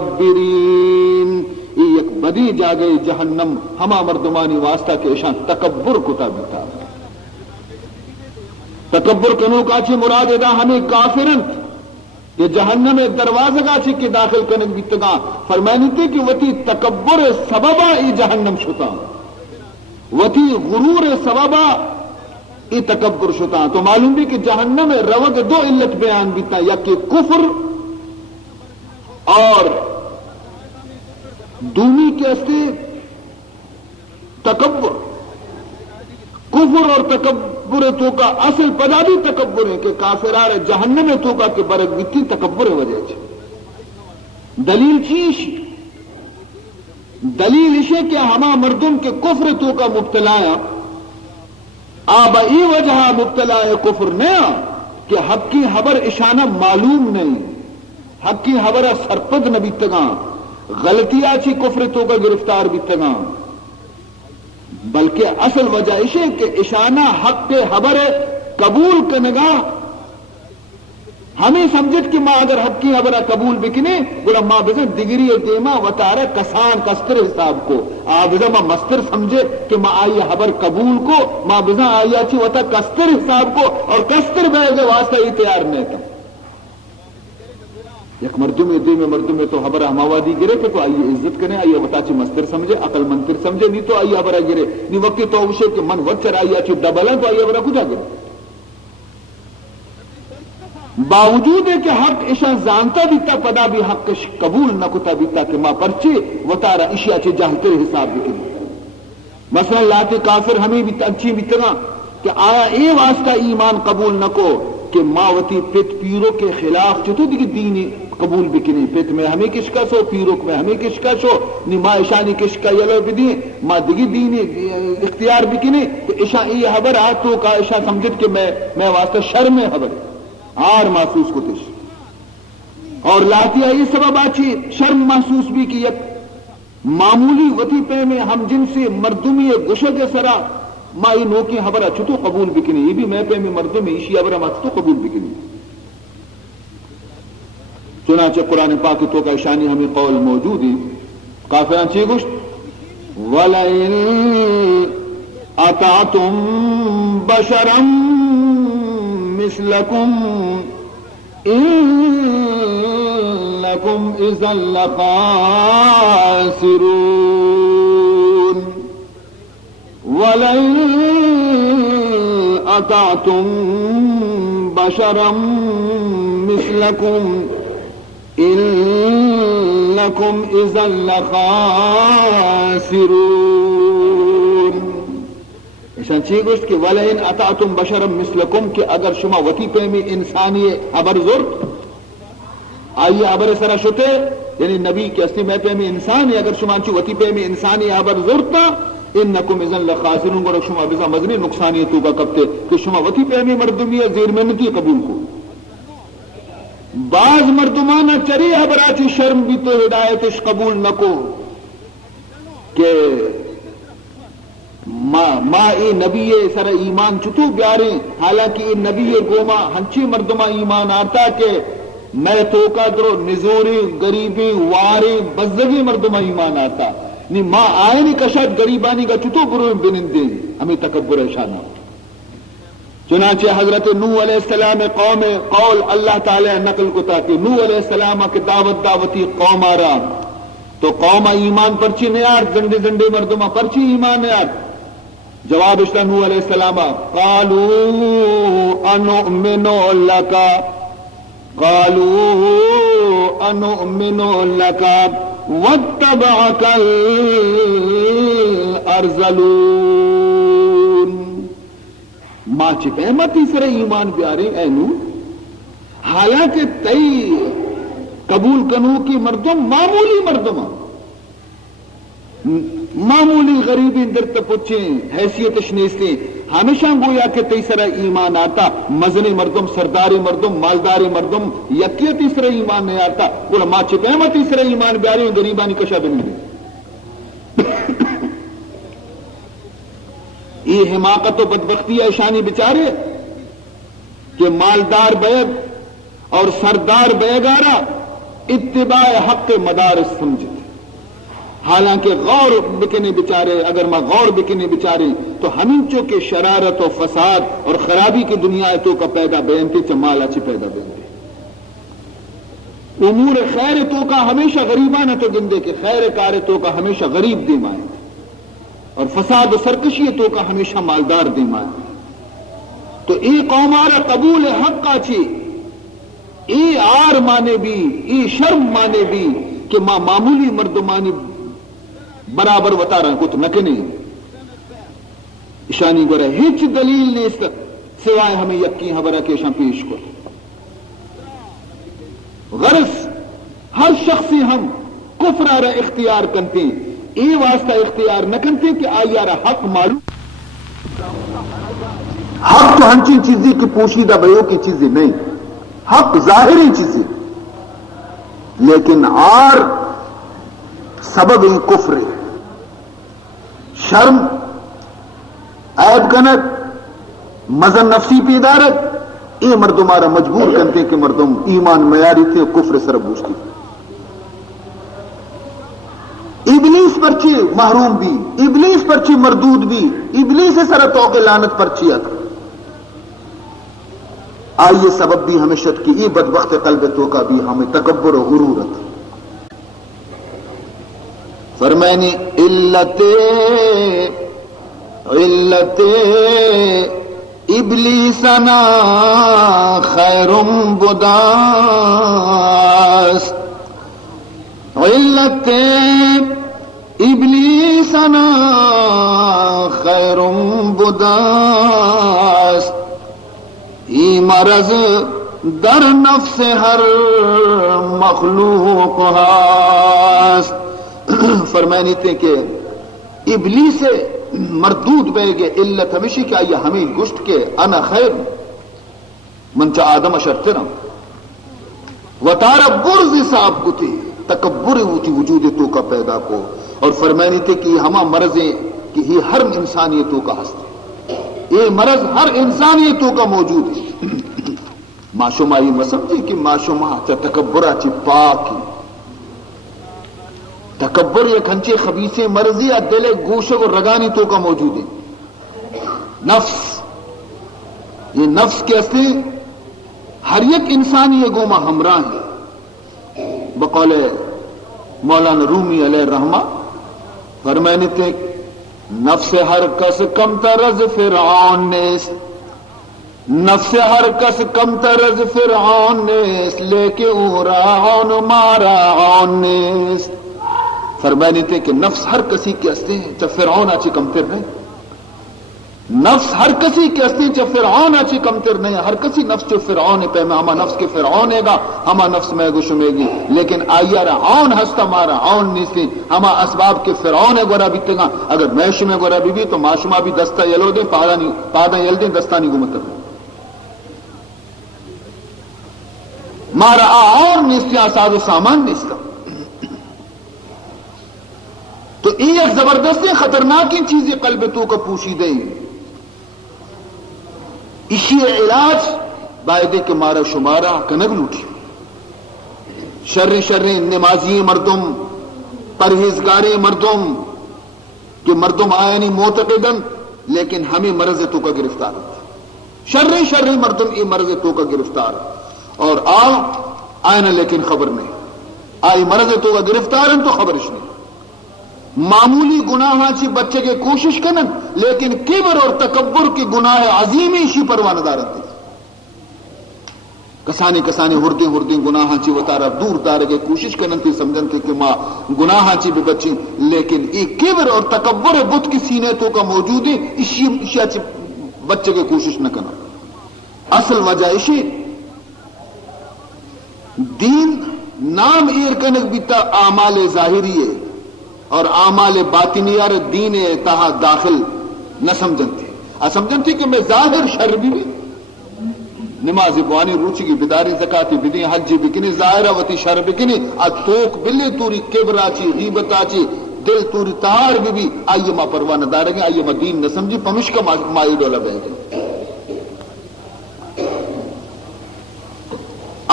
المتکبرین. ایک بدی جا گئی جہنم ہما مردمانی واسطہ کے اشان تکبر کتا بیتا. تکبر کنو کا چھ مراد ادا ہمیں کافرن یہ جہنم دروازگا چھ کے داخل کنک بیتگا فرمائنی تھی کہ وتی تکبر سببا ای جہنم شتا وتی غرور سببا ای تکبر شتا. تو معلوم بھی کہ جہنم روگ دو علت بیان بیتا یا کہ کفر اور دومی کے استے تکبر. کفر اور تکبر تو کا اصل پدادی تکبر ہے کہ کافرار جہنم تو کا کہ برک بیتی تکبر وجہ چھ. دلیل چیش دلیل اسے کہ ہما مردم کے کفر تو کا مبتلا آبا ای وجہ مبتلا کفر نیا کہ حق کی خبر اشانہ معلوم نہیں حق کی خبر سرپد نہ بیتگاں غلطیاں چی کفر تو کا گرفتار بیتگاں بلکہ اصل وجہ اسے کہ اشانہ حق کے خبر قبول کنگا ہمیں سمجھت کہ ماں اگر حق کی خبر قبول بکنے گوڑا ماں بزن دگری دیما وطارہ کسان کستر حساب کو آبزا ماں مستر سمجھے کہ ماں آئی خبر قبول کو ماں بزن آئی اچھی وطا کستر حساب کو اور کستر بیگے واسطہ ہی تیار نہیں تھا. یک مردم میں مردم میں تو خبر ہماوادی گرے کہ تو آئیے عزت کریں آئیے وطا چی مستر سمجھے عقل منتر سمجھے نہیں تو آئیے خبر گرے نہیں وقتی تو اوشے کہ من وچر آئیے اچھی ڈبل ہے تو آئیے خبر کجا گرے. باوجود ہے کہ حق اشان زانتا بیتا پدا بھی حق قبول نہ کتا بیتا کہ ماں پرچے وطارہ اشیاء چی جاہتر حساب بکنی. مثلا لاتے کافر ہمیں بھی اچھی بیتنا کہ آیا اے واسطہ ایمان قبول نہ کو کہ ماوتی پت پیروں کے خلاف چتو دیکھ دینی قبول بکنی پت میں ہمیں کشکا سو پیروک میں ہمیں کشکا سو نی ماں اشانی کشکا یلو بدیں ماں دیگی دینی اختیار بکنی تو اشان ای حبر آتو کا اشان سمجھت کہ میں واسطہ شرم حبر آر محسوس کو تش اور لاتی آئی سبب آچی شرم محسوس بھی کی یک معمولی وطی پہ میں ہم جن سے مردمی گشد سرا مائی نوکی خبر چھتو قبول بکنی یہ بھی میں پہ میں مردمی ایشی خبر چھتو قبول بکنی. چنانچہ قرآن پاک تو کا اشانی ہمیں قول موجود ہے کافران چی گوشت وَلَئِنْ أَطَعْتُمْ بَشَرًا مِثْلَكُمْ إِنَّكُمْ إِذًا لَخَاسِرُونَ وَلَئِنْ أَطَعْتُمْ بَشَرًا مِثْلَكُمْ إِنَّكُمْ إِذًا لَخَاسِرُونَ. اشان چی گوشت کہ وَلَئِنْ أَطَعْتُمْ بَشَرًا مِثْلَكُمْ کہ اگر شما وطی پہ میں انسانی خبر زور آئیے آبر سرا شتے یعنی نبی کے اصلی میں پہ میں انسان ہے اگر شمانچو وطی پہ میں انسانی آبر ضرورتا انکم اذن لخاسرون گوڑا شما بزا مزنی نقصانیتو کا کبتے کہ شما وطی پہ میں مردمی زیر منتی قبول کو بعض مردمانہ چری آبراتی شرم بھی تو ہدایتش قبول نکو کہ ما ای نبی سر ایمان چتو بیاریں حالانکہ ای نبی گوما ہنچی مردمہ ایمان آتا کہ میں تو کا درو نزوری غریبی واری بزدگی مردمہ ایمان آتا نی ما آئے نی کشت غریبانی کا چتو برو بنندے ہمیں تکبر شانہ چنانچہ حضرت نوح علیہ السلام قول اللہ تعالی نقل کو تھا کہ نوح علیہ السلام کے دعوتی قوم آرا تو قوم ایمان پرچی نیار زندے زندے مردمہ پرچی ایمان نیار جواب اشتا نوح علیہ السلام قالوا انؤمن لك واتبعك الارذلون ماں چکے مت تیسرے ایمان پیارے اے نوح حالانکہ تئی قبول کنو کی مردم معمولی مردم معمولی غریبی در تپچیں حیثیتش نیستیں ہمیشہ گویا کہ تیسرا ایمان آتا مزنی مردم سرداری مردم مالداری مردم یکی تیسرا ایمان نہیں آتا بولا ماں چپے میں تیسرا ایمان بیاری غریبانی کشا بن گئی یہ حماقت و بدبختی ایشانی بچارے کہ مالدار بیگ اور سردار بیگارا اتباع حق مدارس سمجھتے حالانکہ غور بکنے بچارے اگر میں غور بکنے بچارے تو ہمیں کے شرارت و فساد اور خرابی کی دنیا تو کا پیدا بینتے چمال اچھی پیدا بینتے امور خیر تو کا ہمیشہ غریبانہ تو گندے کہ خیر کار تو کا ہمیشہ غریب دے مائیں اور فساد و سرکشی تو کا ہمیشہ مالدار دے مائیں تو ای قوم آرہ قبول حق آچی ای آر مانے بھی ای شرم مانے بھی کہ ماں معمولی مردمانی برابر وطا رہا کچھ نکنے اشانی گورے ہیچ دلیل نہیں اس سوائے ہمیں یقین حبرہ کے شاں پیش کر غرض ہر شخصی ہم کفر آرہ اختیار کرتے ہیں ای واسطہ اختیار نہ کرتے کہ آئی آرہ حق معلوم حق تو ہنچی چیزیں کی پوشیدہ بیوں کی چیزیں نہیں حق ظاہری چیزیں لیکن آر سبب کفر شرم عیب کنت مزن نفسی پیدارت یہ مردم آرہ مجبور کرتے کہ مردم ایمان معیاری تھے کفر سر بوجھتی ابلیس پرچی محروم بھی ابلیس پرچی مردود بھی ابلیس سر توق لعنت پرچی ات آئیے سبب بھی ہمیں شد کی ای بدبخت قلب تو کا بھی ہمیں تکبر و غرورت فرمائنی علت ابلیسنا خیر بداس علت ابلیسنا خیر بداس ای مرض در نفس ہر مخلوق ہاست فرمانی تھے کہ ابلیس مردود بے گے علت ہمیشہ کہ آئیے ہمیں گشت کے انا خیر منچا آدم اشرترم وطارہ برز صاحب کو تھی تکبر ہوتی وجود تو کا پیدا کو اور فرمانی تھے کہ ہما مرضیں کہ یہ ہر انسانیتوں کا ہستے یہ مرض ہر انسانیتوں کا موجود ہے معشومہ یہ مسمجھے کہ معشومہ تکبرہ چی پاکی تکبر یہ کھنچے خبیثے مرضی دل گوشک اور رگانی تو کا موجود ہے نفس یہ نفس کے اصلی ہر ایک انسانی یہ گوما ہمراہ ہے بقول مولانا رومی علیہ الرحمہ فرمائنے تھے نفس ہر کس کم ترز فرعون نیست نفس ہر کس کم ترز فرعون نیست لیکن اورعون مارعون نیست فرمائنے تھے کہ نفس ہر کسی کے ہستے ہیں جب فرعون آچے کم تر ہے نفس ہر کسی کے استی چ فرعون اچھی کمتر نہیں، ہر کسی نفس چ فرعون پہ میں ہما نفس کے فرعون ہے گا، ہما نفس میں گشمے گی، لیکن آیا رعون ہستا مارا عون نیستی ہما اسباب کے فرعون ہے گورا بیتے گا، اگر میش میں گورا بھی تو معاشمہ بھی دستہ یلو دیں پادا یل دیں دستانی گمتر مارا عون نیستی آساد و سامان نیستا. تو ایک زبردستی خطرناکی چیزیں قلب تو کا پوشیدہ ہیں. اسی علاج بائدے کے مارا شمارا کنگ لوٹی شر نمازی مردم پرہیزگار مردم کہ مردم آئینی معتقدن لیکن ہمیں مرض تو کا گرفتار شر مردم ای مرض تو کا گرفتار اور آئینہ لیکن خبر نہیں آئی مرض تو کا گرفتار تو خبرش نہیں. معمولی گناہ چی بچے کے کوشش کرن لیکن کبر اور تکبر کی گناہ عظیم اسی پروانہ دارت دی کسانی ہردیں گناہ چی وطارہ دور دار کے کوشش کرن تھی سمجھن تھی کہ ماں گناہ چی بھی بچی لیکن ایک کبر اور تکبر بت کی سینے تو کا موجود ہے اسی چی بچے کے کوشش نہ کرنا. اصل وجہ اسی دین نام ایر کنک بیتا اعمال ظاہری ہے اور اعمال باطنیار دین تہا داخل نہ سمجھن تھی کہ میں ظاہر شر بھی نماز بوانی روچی کی بداری زکاتی بدی حج بکنی ظاہرہ وتی شر بکنی اتوک بلی توری کبرا چی غیبتا چی دل توری تہار بھی آئیے ماں پروانہ دارگے آئیے ماں دین نہ سمجھی پمش کا مائی ڈولا بہتے.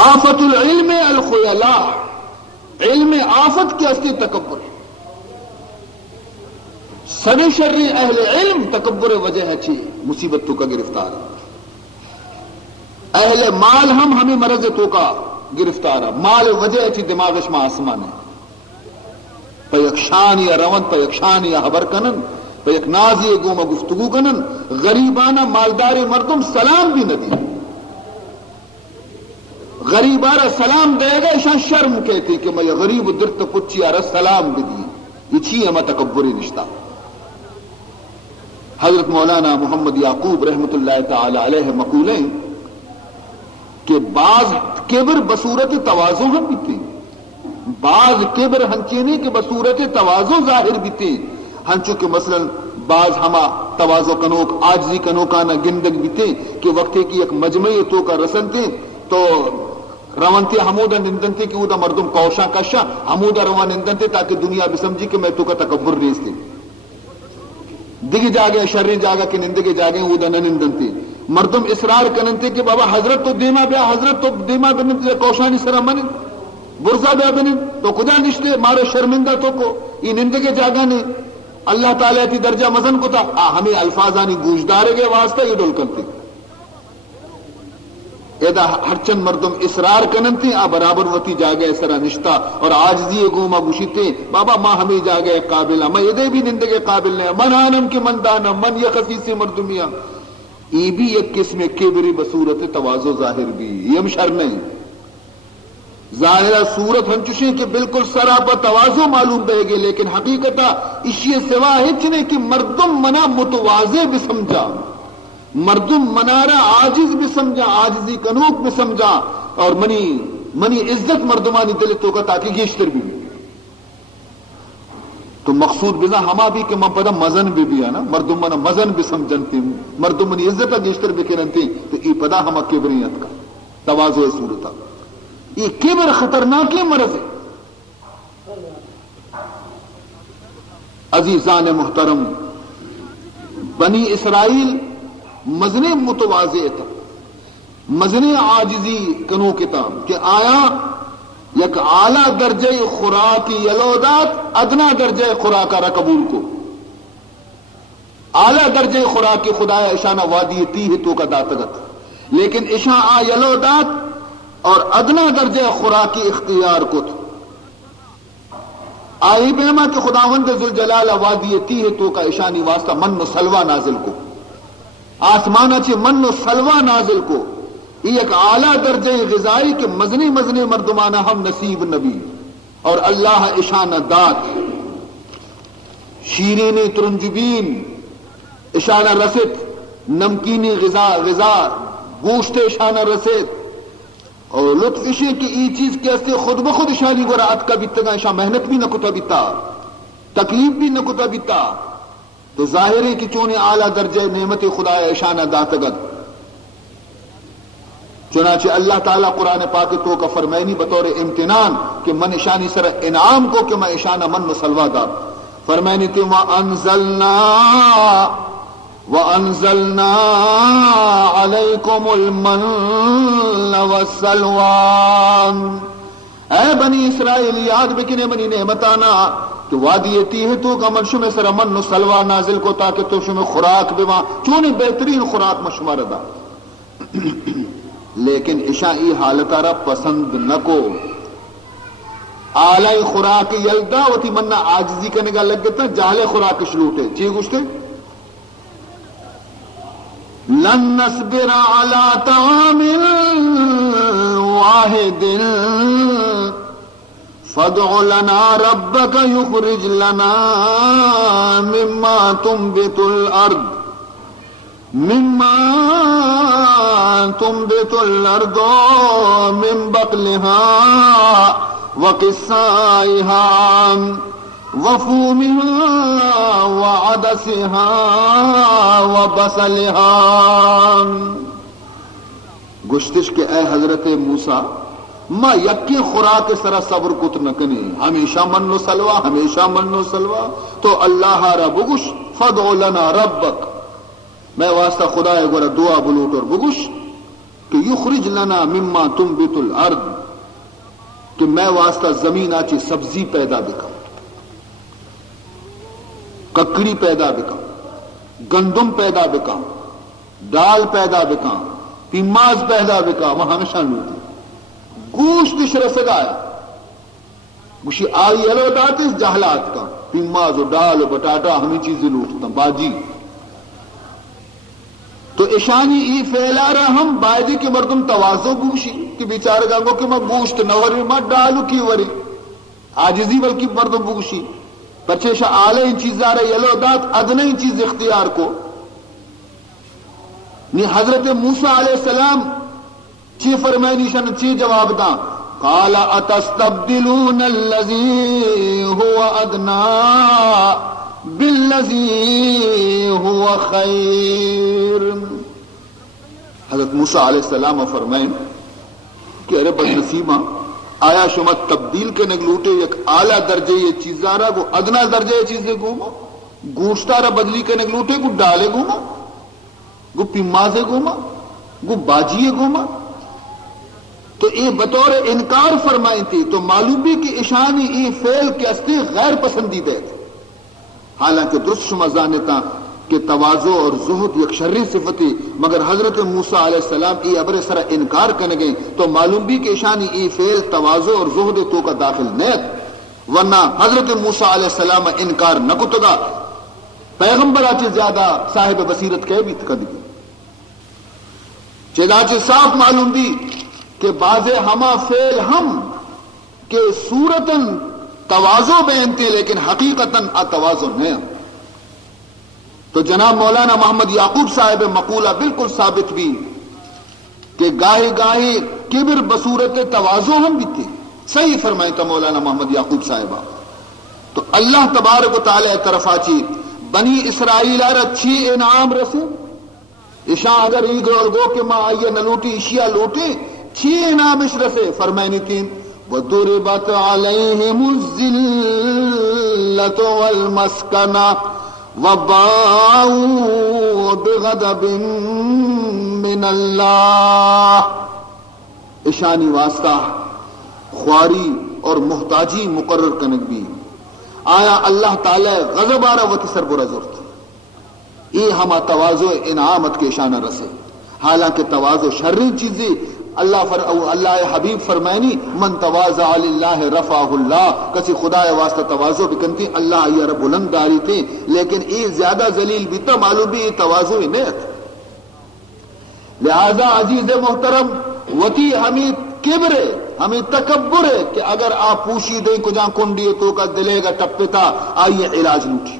آفت العلم الخیلاء علم آفت کی اصلی تکبر سر شر اہل علم تکبر وجہ ہے چی مصیبت تو کا گرفتار اہل مال ہمیں مرض تو کا گرفتار مال وجہ ہے چی دماغش میں آسمان ہے پیک شان یا رون پیک شان یا حبر کنن پیک نازی گوما گفتگو کنن غریبانہ مالدار مردم سلام بھی نہ دی غریبارہ سلام دے گا ایشان شرم کہتی کہ میں غریب درت پچی آرہ سلام بھی دی یہ چی ہمیں تکبری نشتہ. حضرت مولانا محمد یعقوب رحمت اللہ تعالی علیہ مقولیں کہ بعض کبر بصورت تواضع ہم بیتے بعض کبر ہنچینے کے بصورت تواضع ظاہر بیتے ہنچو کہ مثلا بعض ہما تواضع کنوک آجزی کنوکانا گندگ بیتے کہ وقتے کی ایک مجمعی تو کا رسنتے تو روانتی حمودہ نندنتے کہ اودا مردم کوشاں کشاں حمودہ روان نندنتے تاکہ دنیا بھی سمجھی کہ میں تو کا تکبر ریستے دگی جاگے شرری جاگا کہ نندگے جاگے اودا نہ نندنتے مردم اصرار کننتے کہ بابا حضرت تو دیما بیا حضرت تو دیما بننتے کوشانی سرا منن برزا بیا بنن تو کجا نشتے مارے شرمندہ تو کو یہ نندگے جاگا نے اللہ تعالیٰ تی درجہ مزن کو تا ہمیں الفاظانی گوشدارے گے واسطہ یہ ڈول کرتے ایدہ ہرچند مردم اصرار کننتے برابر وتی جاگے سرا نشتا اور آجزی گوما گوشیتے بابا ماں ہمیں جاگے قابل میں ایدے بھی نندگے قابل نہیں من آنم کی من دانم من یہ خصیص مردمیاں یہ بھی ایک قسم کبری بصورت تواضع ظاہر بھی یہ شر نہیں ظاہرہ صورت ہنچشیں کہ بالکل سراپا تواضع معلوم بہ گے لیکن حقیقتا اسی سوا ہچنے کہ مردم منا متواضع بھی سمجھا مردم منارا عاجز بھی سمجھا عاجزی کنوک بھی سمجھا اور منی عزت مردمانی دل تو کا تاکہ گیشتر بھی تو مقصود بنا ہما بھی کہ من پدا مزن بھی ہے نا مردم منا مزن بھی سمجھنتی مردم منی عزت گیشتر بھی کرنتی تو ای پدا ہما کبریت کا تواضع صورتا یہ کبر خطرناک مرض ہے. عزیزان محترم بنی اسرائیل مزن متواضع تھا مزن عاجزی کنو کتاب کہ آیا یک اعلیٰ درجہ خوراکی یلودات ادنا درجہ خوراکہ را قبول کو اعلیٰ درجہ خوراکی خدای اشانہ وادی تیہ تو کا داتگت لیکن اشاں آ یلودات اور ادنا درجہ خوراکی اختیار کو تھا آئی بیما کہ خداوند ذوالجلال وادی تیہ تو کا اشانی واسطہ من و سلوہ نازل کو آسمانہ چی من و سلوہ نازل کو یہ ایک اعلیٰ درجہ غذائی کے مزنی مردمانہ ہم نصیب نبی اور اللہ اشانہ داد شیرین ترنجبین اشانہ رسط نمکینی غذا گوشت شانہ رسید اور لطف اشے کہ ای چیز کے استے خود بخود شانی گورا ات کا بیتگا شاہ محنت بھی نہ کتا بیتا تکلیف بھی نہ کتا بیتا تو ظاہر ہے کہ چونے اعلیٰ درجہ نعمت خدا اشانہ داتگد چنانچہ اللہ تعالیٰ قرآن پاک تو کا فرمائنی بطور امتنان کہ من اشانی سر انعام کو کہ میں اشانہ من مسلوہ دا فرمائنی تی وَأَنزَلْنَا عَلَيْكُمُ الْمَنَّ وَالسَّلْوَىٰ اے بنی اسرائیل یاد بکنے منی نعمتانا کہ وادی تیہ تو کا من شمع سر من سلوہ نازل کو تاکہ تو شمع خوراک بیما چونے بہترین خوراک مشمار دا لیکن اشائی حالتا را پسند نکو آلائی خوراک یلدا وتی مننا آجزی کرنے گا لگ گتا جہلے خوراک شلوٹے چیئے گوشتے لن نصبر على طعام واحد فادع لنا ربك يخرج لنا مما تنبت الأرض من بقلها وقثائها وفومها وعدسها وبصلها گشتش کے اے حضرت موسیٰ ما یکی خوراک سرا صبر کت نکنی ہمیشہ من و سلوہ تو اللہ را بگش فدعو لنا ربک میں واسطہ خدا گورا دعا بلوٹ اور بگش کہ یخرج لنا مما تنبت الارض کہ میں واسطہ زمین آچی سبزی پیدا بکا ککڑی پیدا بکا گندم پیدا بکا دال پیدا بکا پیماز پیدا بکا وہ ہمیشہ لوٹی گوشت رسگایا گوشی آئی علو داتس جہلات کا پیماز و ڈال و بٹاٹا ہمیں چیزیں لوٹتا باجی تو اشانی ای فیلا رہا ہم بائدی کی مردم توازو گوشی کہ بیچارے گانگو کہ میں گوشت نوری میں ڈالو کی وری آجزی بلکی مردم گوشی بچے شاہ آلے ان چیزیں رہے یلو دات ادنے ان چیز اختیار کو نی حضرت موسیٰ علیہ السلام چی فرمائنی شان چی جواب دا قال اتستبدلون اللذی ہوا ادنا بالذی ہوا خیر حضرت موسیٰ علیہ السلام فرمائن کہ ارے بد نصیبہ آیا شما تبدیل کے نگلوٹے ایک اعلیٰ درجے یہ چیزارا کو ادنا درجے یہ چیزیں گوما گوشتارا بدلی کے نگلوٹے کو ڈالے گوما گو پیمازے گوما گو باجیے گوما تو یہ بطور انکار فرمائی تھی تو معلوم بھی کہ اشانی یہ فعل کے استے غیر پسندیدہ تھے حالانکہ درست شما جانتا کہ تواضع اور زہد یک شرری صفتی مگر حضرت موسیٰ علیہ السلام ای ابر سرا انکار کرنے گئے تو معلوم بھی کہ اشانی ای فعل تواضع اور زہد تو کا داخل نیت ورنہ حضرت موسیٰ علیہ السلام انکار نہ کتگا پیغمبر آچے زیادہ صاحب بصیرت کے بھی تکدگی چیداچے صاف معلوم بھی کہ بعض ہما فعل ہم کہ صورتاً تواضع بینتے لیکن حقیقتاً اتواضع نہیں تو جناب مولانا محمد یعقوب صاحب مقولہ بالکل ثابت بھی کہ گاہے گاہے کبر بصورت تواضع ہم بھی تھے صحیح فرمائے تو مولانا محمد یعقوب صاحبہ تو اللہ تبارک و تعالی طرف آچی بنی اسرائیل اچھی انعام رسے اشاں اگر ایک اور گو کہ ماں آئیے نہ لوٹی اشیاء لوٹے چھی انعام اس رسے فرمائنی تین وَضُرِبَتْ عَلَيْهِمُ الزِّلَّةُ وَالْمَسْكَنَةُ وَبَاءُوا بِغَضَبٍ مِّنَ اللَّهِ اشانی واسطہ خواری اور محتاجی مقرر کنک بھی آیا اللہ تعالی غضب آرہ وتی سر برا زورت ای ہما تواضع انعامت کے اشانہ رسے حالانکہ تواضع شرری چیزیں اللہ حبیب فرمائنی من تواضع للہ رفعہ اللہ کسی خدا واسطہ تواضع بکنتی اللہ یہ رب بلند داری تھی لیکن ای زیادہ ذلیل بیتا معلوم بھی تواضع نیت لہذا عزیز محترم وتی ہمیں کبر ہے ہمیں تکبر ہے کہ اگر آپ پوشی دیں کجاں کنڈی تو کا دلے گا ٹپتا آئیے علاج لوٹی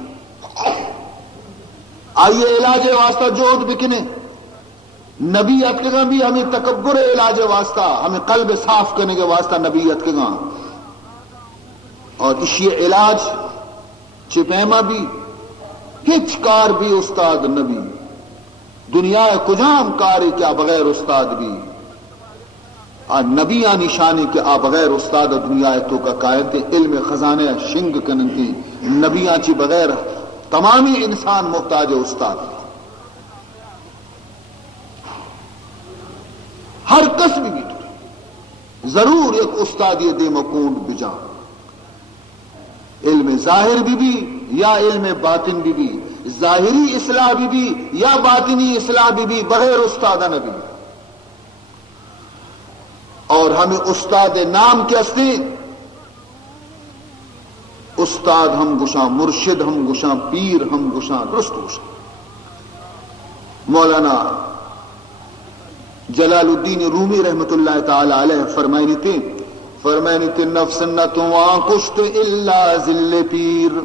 آئیے علاج واسطہ جوت بکنے نبیت کے گاں بھی ہمیں تکبر علاج واسطہ ہمیں قلب صاف کرنے کے واسطہ نبیت کے گاں اور اسی علاج چپیما بھی ہچ کار بھی استاد نبی دنیا کجام کاری کیا بغیر استاد بھی نبی نشانی کے آ بغیر استاد دنیا تو کا قائد تھے علم خزانے شنگ کنتی نبیاں چی بغیر تمامی انسان محتاج استاد ہر قسم بھی ضرور ایک استاد یہ دے مکون بجا علم ظاہر بھی یا علم باطن بھی ظاہری اصلاح بھی یا باطنی اصلاح بھی بغیر استاد نبی اور ہمیں استاد نام کے استے استاد ہم گشاں مرشد ہم گشاں پیر ہم گشاں درست گشاں مولانا جلال الدین رومی رحمت اللہ تعالی علیہ فرمائنی تھے نفس نہ تو کشت الا ذل پیر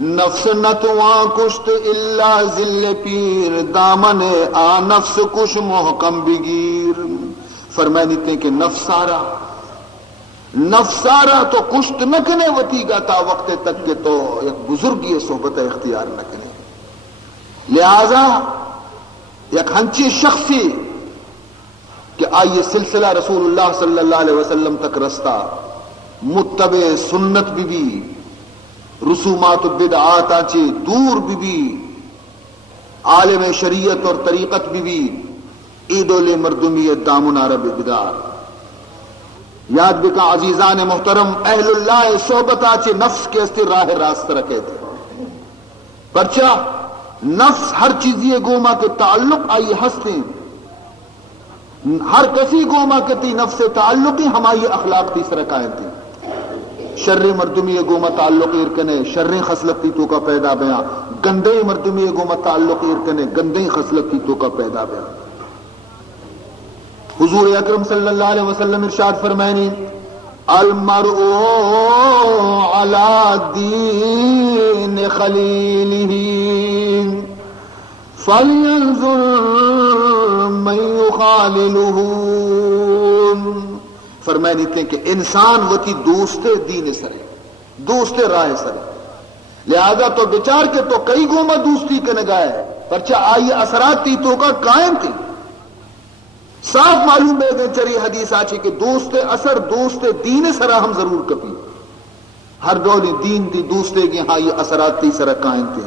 نفس نہ تو کشت الا ذل پیر دامن آ نفس کش محکم بگیر فرمائنی تھے کہ نفس سارا تو کشت نہ کنے وتی گا تا وقت تک کہ تو ایک بزرگ یہ صحبت اختیار نہ کنے لہذا ایک ہنچی شخصی کہ آئیے سلسلہ رسول اللہ صلی اللہ علیہ وسلم تک رستہ متبع سنت بھی رسومات بدعات آچے دور بھی عالم شریعت اور طریقت بھی عیدول مردمیت دامن عرب بدار یاد بکا عزیزان محترم اہل اللہ صحبت آچے نفس کے استے راہ راست رکھے تھے پرچہ نفس ہر چیزی گوما کے تعلق آئی ہستے ہر کسی گوما کے تی نفس سے تعلق ہی ہماری اخلاق تیسرا قائم تھی شر مردمی گوما تعلق ارکنے شر خصلت تی تو کا پیدا بیان گندے مردمی گوما تعلق ارکنے گندے خصلت تی تو کا پیدا بیان حضور اکرم صلی اللہ علیہ وسلم ارشاد فرمائنی المرء علی دین خلیلہ فلینظر من یخاللہ فرمائنی تھے کہ انسان وتی دوست دین سرے دوست راہ سرے لہذا تو بچار کے تو کئی گوما دوستی کے نگاہ پرچہ آئی اثرات تی تو کا قائم تھی صاف معلوم ہے کہ چری حدیث آچی کہ دوست اثر دوست دین سرا ہم ضرور کپی ہر دولی دین دی دوستے کی ہاں یہ اثرات تی سرا قائم تھی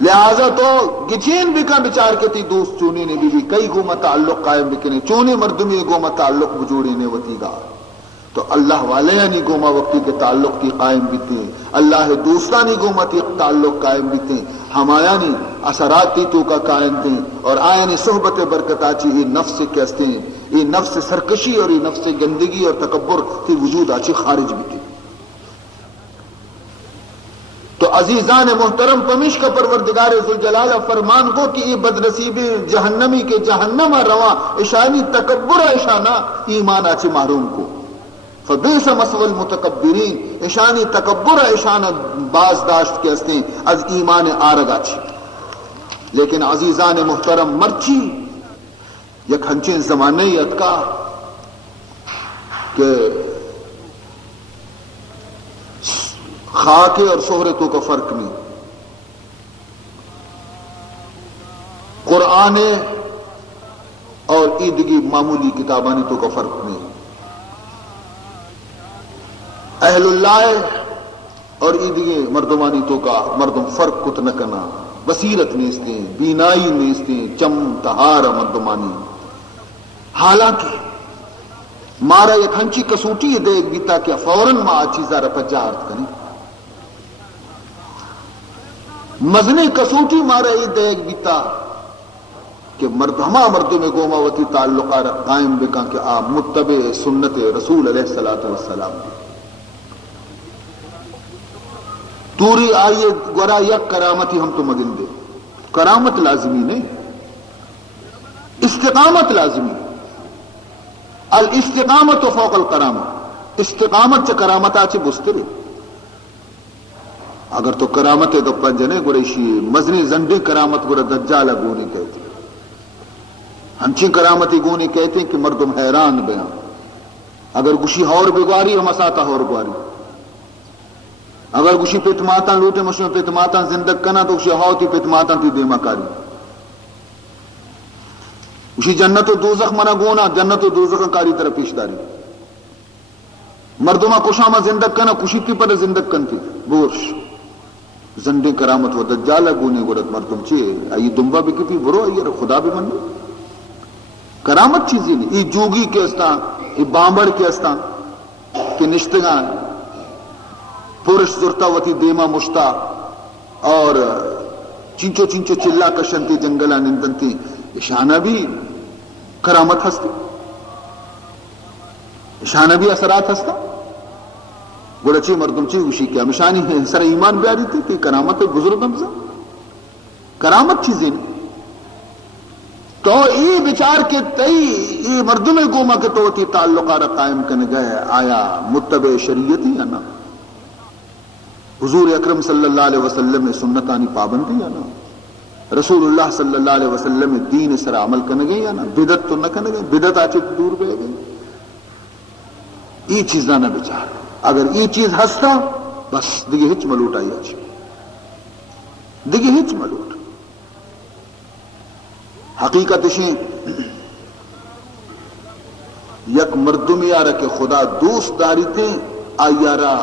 لہذا تو گچین بھی کا بچار کے تی دوست چونی نے بھی کئی گوما تعلق قائم بکنے چونی مردمی گوما تعلق بجوڑی نے وتی گا تو اللہ والے یعنی گوما وقتی کے تعلق کی قائم بیتے ہیں اللہ دوستانی گوما تی تعلق قائم بیتے ہیں ہمایانی اثرات تی تو کا قائم تھے اور آئینی صحبت برکت آچی یہ نفس کہستے ہیں یہ نفس سرکشی اور یہ نفس گندگی اور تکبر تی وجود آچی خارج بیتے تو عزیزان محترم پمیش کا پروردگار ذوالجلالہ فرمان کو کہ یہ بدنصیب جہنمی کے جہنم رواں اشانی تکبر اشانہ ایمان آچی محروم کو فبئس مثوى المتکبرین اشانی تکبر اشانہ باز داشت کے ہستے از ایمان آرگ آچی لیکن عزیزان محترم مرچی یک ہنچین زمانے اتکا کہ خاک اور شہرتوں کا فرق نہیں قرآن اور عیدگی معمولی کتابانی تو کا فرق نہیں اہل اللہ اور عیدگی مردمانی تو کا مردم فرق کت نہ کرنا بصیرت نیستے ہیں بینائی نیستے ہیں چم تہار مردمانی حالانکہ مارا یک ہنچی کسوٹی دے بیتا کیا فوراً ما چیزا رپا جارت کریں مزنے کسوٹی مارا یہ دے بیتا کہ ہما مردوں میں گوماوتی تعلقہ قائم بکا کہ آپ متبع سنت رسول علیہ السلام توری آئیے گورا یک کرامت ہی ہم تو مگن دے کرامت لازمی نہیں استقامت لازمی الاستقامت فوق الکرامت استقامت چا کرامت آچے بستری اگر تو کرامت ہے تو پنجنے گریشی مزنی زنڈی کرامت گرا دجال گونی کہتے ہنچی کرامتی گونی کہتے ہیں کہ مردم حیران بیان اگر گوشی ہور بگواری ہم اساتا ہور گواری اگر گوشی پیتماتا لوٹے مشن پیتماتا زندگ کنا تو گوشی ہاؤ تی پیتماتا تی دیما کاری گوشی جنت و دوزخ منا گونا جنت و دوزخ کاری طرف پیش داری مردمہ کشامہ زندگ کنا کشی تی پر زندگ کن تی بورش زندے کرامت و دجالہ گونے گورت مردم چیئے آئی دنبا بھی کتی برو آئی خدا بھی من کرامت چیزی نہیں ای جوگی کے استان ای بامبڑ کے استان کہ نشتگان پورش زرتا وتی دیما مشتا اور چنچو چنچو چلا کشنتی جنگلہ نندنتی اشانہ بھی کرامت ہستی اشانہ بھی اثرات ہستا گوڑچی مردم چی گوشی کیا مشانی ہے سر ایمان بیاری تھی کہ کرامت بزرگ ہمزا کرامت چیزیں نہیں تو ای بچار کے تئی ای مردم گوما کے تو تی تعلقہ قائم کرنے گئے آیا متبع شریعتی یا نا حضور اکرم صلی اللہ علیہ وسلم میں سنتانی پابندی یا نا رسول اللہ صلی اللہ علیہ وسلم میں دین سر عمل کرنے گئے یا نا بدت تو نہ کرنے گئے بدت آچے دور بے گئے ای چیز نہ بچار اگر ای چیز ہستا بس دیگه ہچ ملوٹ آئی آج دیگه ہچ ملوٹ حقیقت شیں یک مردم یارا کہ خدا دوست داری تھے آیارا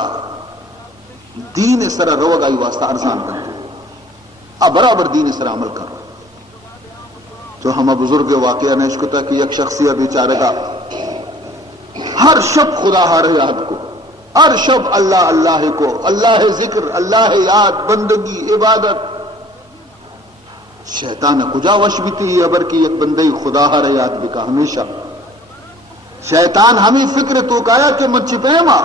دین سر روگ آئی واسطہ ارزان کرتے اب برابر دین سر عمل کر تو ہمیں بزرگ واقعہ نشکتا کہ یک شخصیہ بیچارے گا ہر شب خدا ہر یاد کو ہر شب اللہ اللہ کو اللہ ذکر اللہ یاد بندگی عبادت شیطان کجا وش بھی تھی ابر کی ایک بندی خدا ہر یاد بکا ہمیشہ شیطان ہمیں فکر تو کایا کہ من چھپیما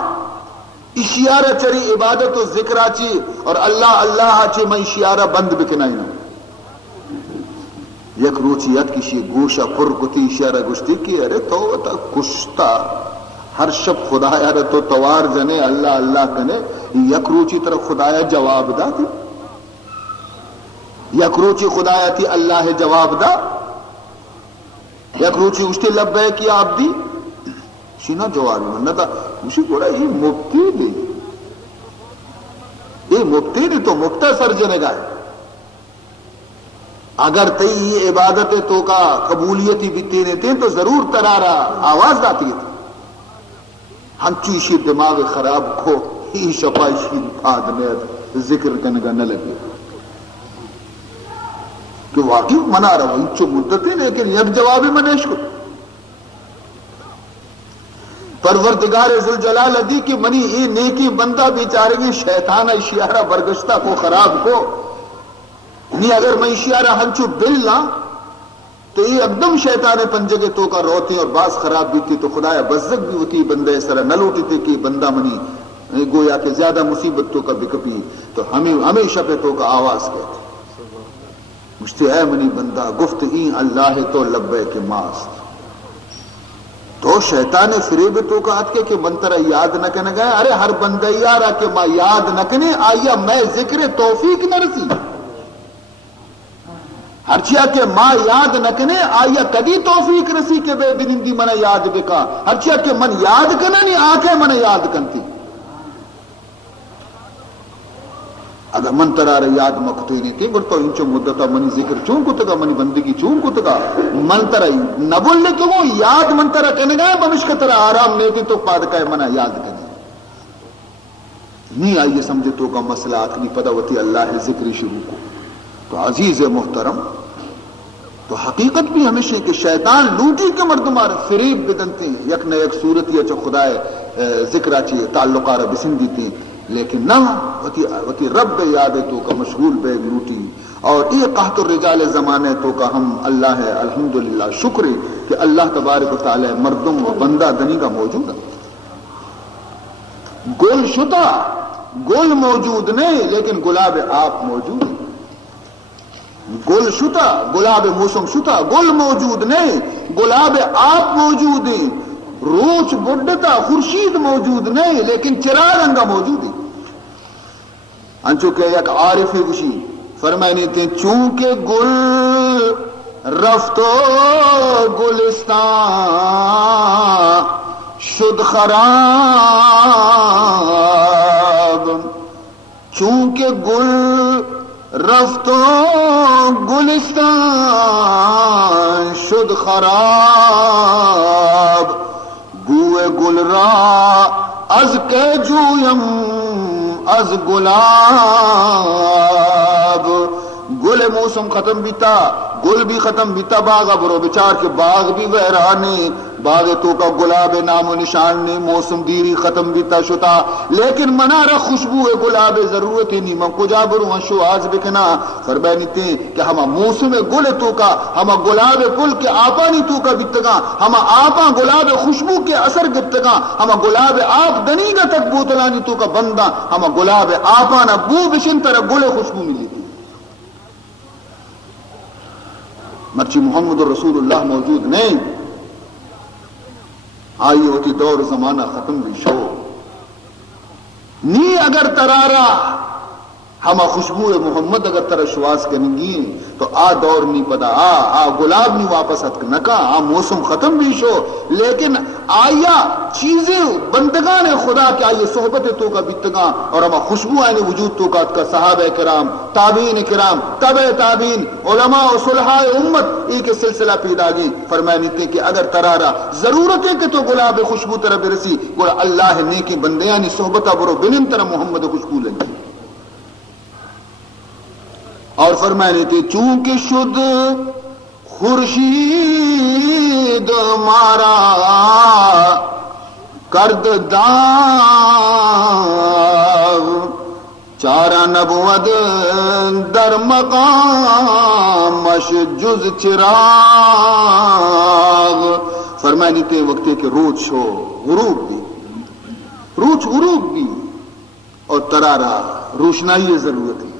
اشیارہ چری عبادت و ذکر آچی اور اللہ اللہ آچی میں اشیارہ بند بکنائی نا یک روچیت کسی گوشہ پر کتی اشیارہ گشتی کی ارے تو تا کشتا ہر شب خدایا تو توار جنے اللہ اللہ کنے یک روچی طرف خدایا جواب دا تھی یک روچی خدایا تھی اللہ جواب دا یک روچی اشتے لبے کی آپ دی شینا جوابی مننا تھا اسی گوڑا یہ مبتی دی یہ مبتی دی تو مبتہ سر جنے گائے اگر تی یہ عبادت تو کا قبولیتی بیتی نہیں تو ضرور ترارا آواز داتی تھی ہنچی شی دماغ خراب کو ہی شفائشی آدمیت ذکر کنگا نہ لگے کہ واقعی منا رہا ہوں انچو مدتی لیکن یک جوابی منیش کو پروردگار ذوالجلال دی کہ منی ای نیکی بندہ بیچارے گی شیطان اشیارہ برگشتہ کو خراب کو نہیں اگر میں اشیارہ ہنچو بل لا تو یہ اقدم شیطان پنجگے تو کا روتے اور باز خراب بھی تھی تو خدایا بزک بھی ہوتی بندے اس طرح نہ لوٹی تھی کہ بندہ منی گویا کہ زیادہ مصیبت تو کا بکپی تو ہمیشہ پہ تو کا آواز کہتے مجھتے اے منی بندہ گفت این اللہ تو لبے کے ماست تو شیطان فریب تو کا آت کے کہ منترہ یاد نہ کنے گئے ارے ہر بندہ یارا کہ ماں یاد نہ کنے آیا میں ذکر توفیق نہ رسی ہرچیا کہ ماں یاد نہ کنے آیا کدی توفیق رسی کے بے بنندی من یاد بکا ہرچیا کہ من یاد کنے نہیں آنکھیں من یاد کنتی اگر من ترار یاد مکتوی نہیں تھی برتو انچو مدتا منی ذکر چون کو تگا منی بندگی چون کو تگا من ترہ نبول لے تو وہ یاد من ترہ کنے گئے بمشک ترہ آرام نیتی تو پادکائے منہ یاد کنے نہیں آئیے سمجھے تو کا مسئلہ آتنی پدا وتی اللہ ذکری شروع کو تو عزیز محترم تو حقیقت بھی ہمیشہ کہ شیطان لوٹی کے مردمار فریب بدنتے ہیں یک نہ یک صورت یا چو خدای ذکر آچی تعلقار بسن دیتے لیکن نہ وتی رب یاد تو کا مشغول بے لوٹی اور یہ قحط الرجال زمانے تو کا ہم اللہ ہے الحمدللہ شکر کہ اللہ تبارک و تعالی مردم و بندہ دنی کا موجود ہے گل شتا گل موجود نہیں لیکن گلاب آپ موجود ہے گل شتا گلاب موسم شتا گل موجود نہیں گلاب آپ موجود ہیں روچ بڈتا خورشید موجود نہیں لیکن چراغ انگا موجود ہے انچو کہ یک عارف گوشی فرمائنی تھے چونکہ گل رفتو گلستان شد خراب، چونکہ گل رفتو گلستان شد خراب، گوئے گل را از کے جویم از گلاب، گل موسم ختم بیتا، گل بھی ختم بیتا، باغ برو بچار کے باغ بھی ویرانے، باغ تو کا گلاب نام و نشان نے، موسم دیری ختم بیتا شتا، لیکن منارا خوشبو گلاب ضرورت ہی نہیں، من کجا برو شو آز بکنا فرمانی تے کہ ہما موسم گل تو کا، ہما گلاب کل کے آپا نہیں تو کا بیتگا، ہما آپا گلاب خوشبو کے اثر گفتگا، ہما گلاب آپ دنیگا تک بوتلانی تو کا بندہ، ہما گلاب آپا نہ بو بشن طرح گل خوشبو ملی تھی۔ مرچی محمد رسول اللہ موجود نہیں، آئی ہوتی دور زمانہ ختم بھی شو نی، اگر ترارا ہما خوشبو محمد اگر ترا شواس کریں گی تو آ دور نہیں پدا، آ گلاب نہیں واپس ہتک نکا، آ موسم ختم بھی شو، لیکن آیا چیزیں بندگان خدا کے آئیے صحبت تو کا بیتگاں اور ہما خوشبو آئین وجود تو کا صحابہ کرام، تابعین کرام، تبع تابعین، علماء و صلحاء امت ایک سلسلہ پیدا گی، فرمائنی تھے کہ اگر ترارا ضرورت ہے کہ تو گلاب خوشبو طرح برسی، گوڑا اللہ نیکی بندیانی صحبتہ برو بنن طرح محمد خوشبو لگی۔ اور فرمائنے تھے چونکہ شد خورشید مارا کرد داغ، چارہ نبوت در مقامش جز چراغ، فرمائنے تھے وقت کہ روز شو غروب بھی، روز غروب بھی اور ترارا روشنائی ضرورت ہے،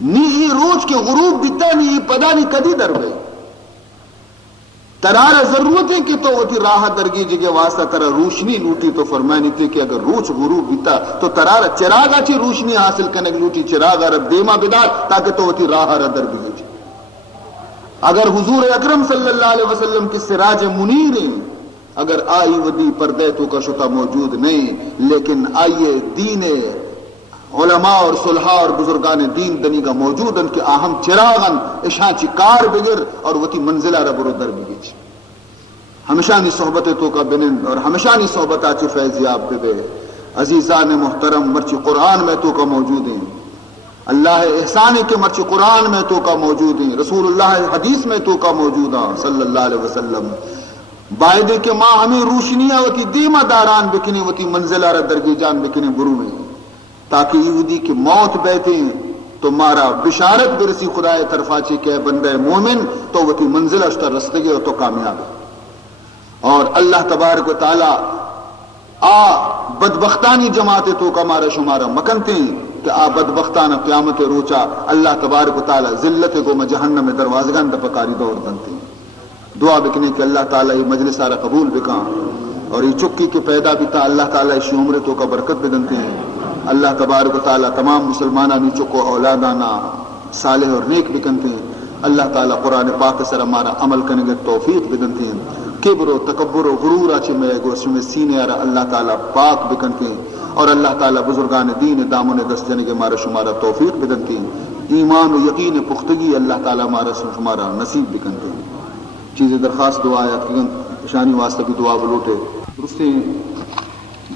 نہیں روز کے غروب بیتا نہیں پدا نہیں کدی در گئے، ترارا ضرورت ہے کہ تو ہوتی راہ درگی جگہ واسطہ ترا روشنی لوٹی، تو فرمانی تھی کہ اگر روز غروب بیتا تو ترارا چراغا چی روشنی حاصل کرنے کی لوٹی، چراغا رب دیما بدار تاکہ تو ہوتی راہ در بھی جی۔ اگر حضور اکرم صلی اللہ علیہ وسلم کی سراج منیر ہیں، اگر آئی ودی پردے تو کا شتا موجود نہیں، لیکن آئیے دین علماء اور صلحاء اور بزرگان دین دنی کا موجود ان کے اہم چراغن اشاں چی کار بگر اور وتی منزلہ رب رو در بگی چی، ہمیشہ نی صحبت تو کا بنن اور ہمیشہ نی صحبت آچی فیضیاب بے عزیزان محترم مرچی قرآن میں تو کا موجود ہیں، اللہ احسانی کے مرچی قرآن میں تو کا موجود ہیں، رسول اللہ حدیث میں تو کا موجود ہیں صلی اللہ علیہ وسلم، باعدے کے ماں ہمیں روشنیاں وتی دیمہ داران بکنی وتی منزلہ رب درگی جان بکنی برو میں، تاکہ یہودی کی موت بیٹھیں تو مارا بشارت برسی خدا طرفا چی کہ بندہ مومن تو وہ تی منزل اشتر رستگی تو کامیاب ہے۔ اور اللہ تبارک و تعالی آ بدبختانی جماعت تو کا مارا شمارا مکنتے ہیں کہ آ بدبختان قیامت روچا اللہ تبارک و تعالی ذلت کو جہنم میں دروازگان دپکاری دور دنتے ہیں۔ دعا بکنے کہ اللہ تعالی یہ مجلس سارا قبول بکا اور یہ چکی کے پیدا بیتا اللہ تعالی اس عمر تو کا برکت بدنتے ہیں، اللہ تبارک و تعالی تمام مسلمانہ نیچو کو اولادانا صالح اور نیک بکنتے ہیں، اللہ تعالی قرآن پاک سر ہمارا عمل کرنے کے توفیق بدنتے ہیں، کبر و تکبر و غرور آچے میں گوشت میں سینے آرہ اللہ تعالی پاک بکنتے ہیں، اور اللہ تعالی بزرگان دین دامن دست جنے کے ہمارا شمارا توفیق بدنتے ہیں، ایمان و یقین پختگی اللہ تعالی ہمارا شمارا نصیب بکنتے ہیں۔ چیزیں درخواست دعا ہے شانی واسطہ کی دعا بلوٹے درستے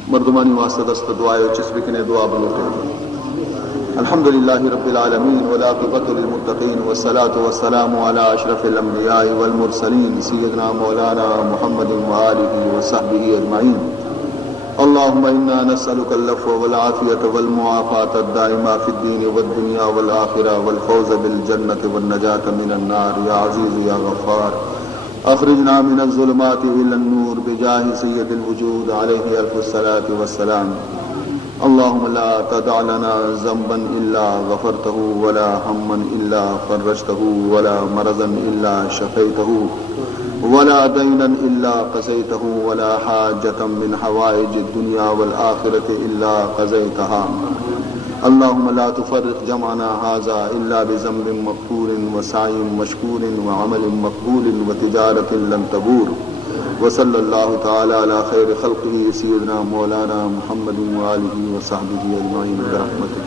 مردمانی واسطہ دست دعائے چس بکنے دعا بلوٹے۔ الحمدللہ رب العالمین والعاقبۃ للمتقین والصلاة والسلام علی اشرف الانبیاء والمرسلین سیدنا مولانا محمد وآلہ وصحبہ اجمعین۔ اللهم انا نسألك العفو والعافية والمعافاة الدائمة في الدين والدنيا والآخرة والفوز بالجنة والنجاة من النار يا عزيز يا غفار، اخرجنا من الظلمات الى النور بجاه سيد الوجود عليه الف الصلاة والسلام۔ اللهم لا تدع لنا ذنبا الا غفرته ولا هما الا فرجته ولا مرضا الا شفيته ولا دينا الا قضيته ولا حاجة من حوائج الدنيا والآخرة الا قضيتها اللهم لا تفرق جمعنا هذا إلا بذنب مغفور وسعي مشكور وعمل مقبول وتجارة لن تبور وصلى الله تعالى على خير خلقه سيدنا مولانا محمد وآله وصحبه أجمعين برحمتك.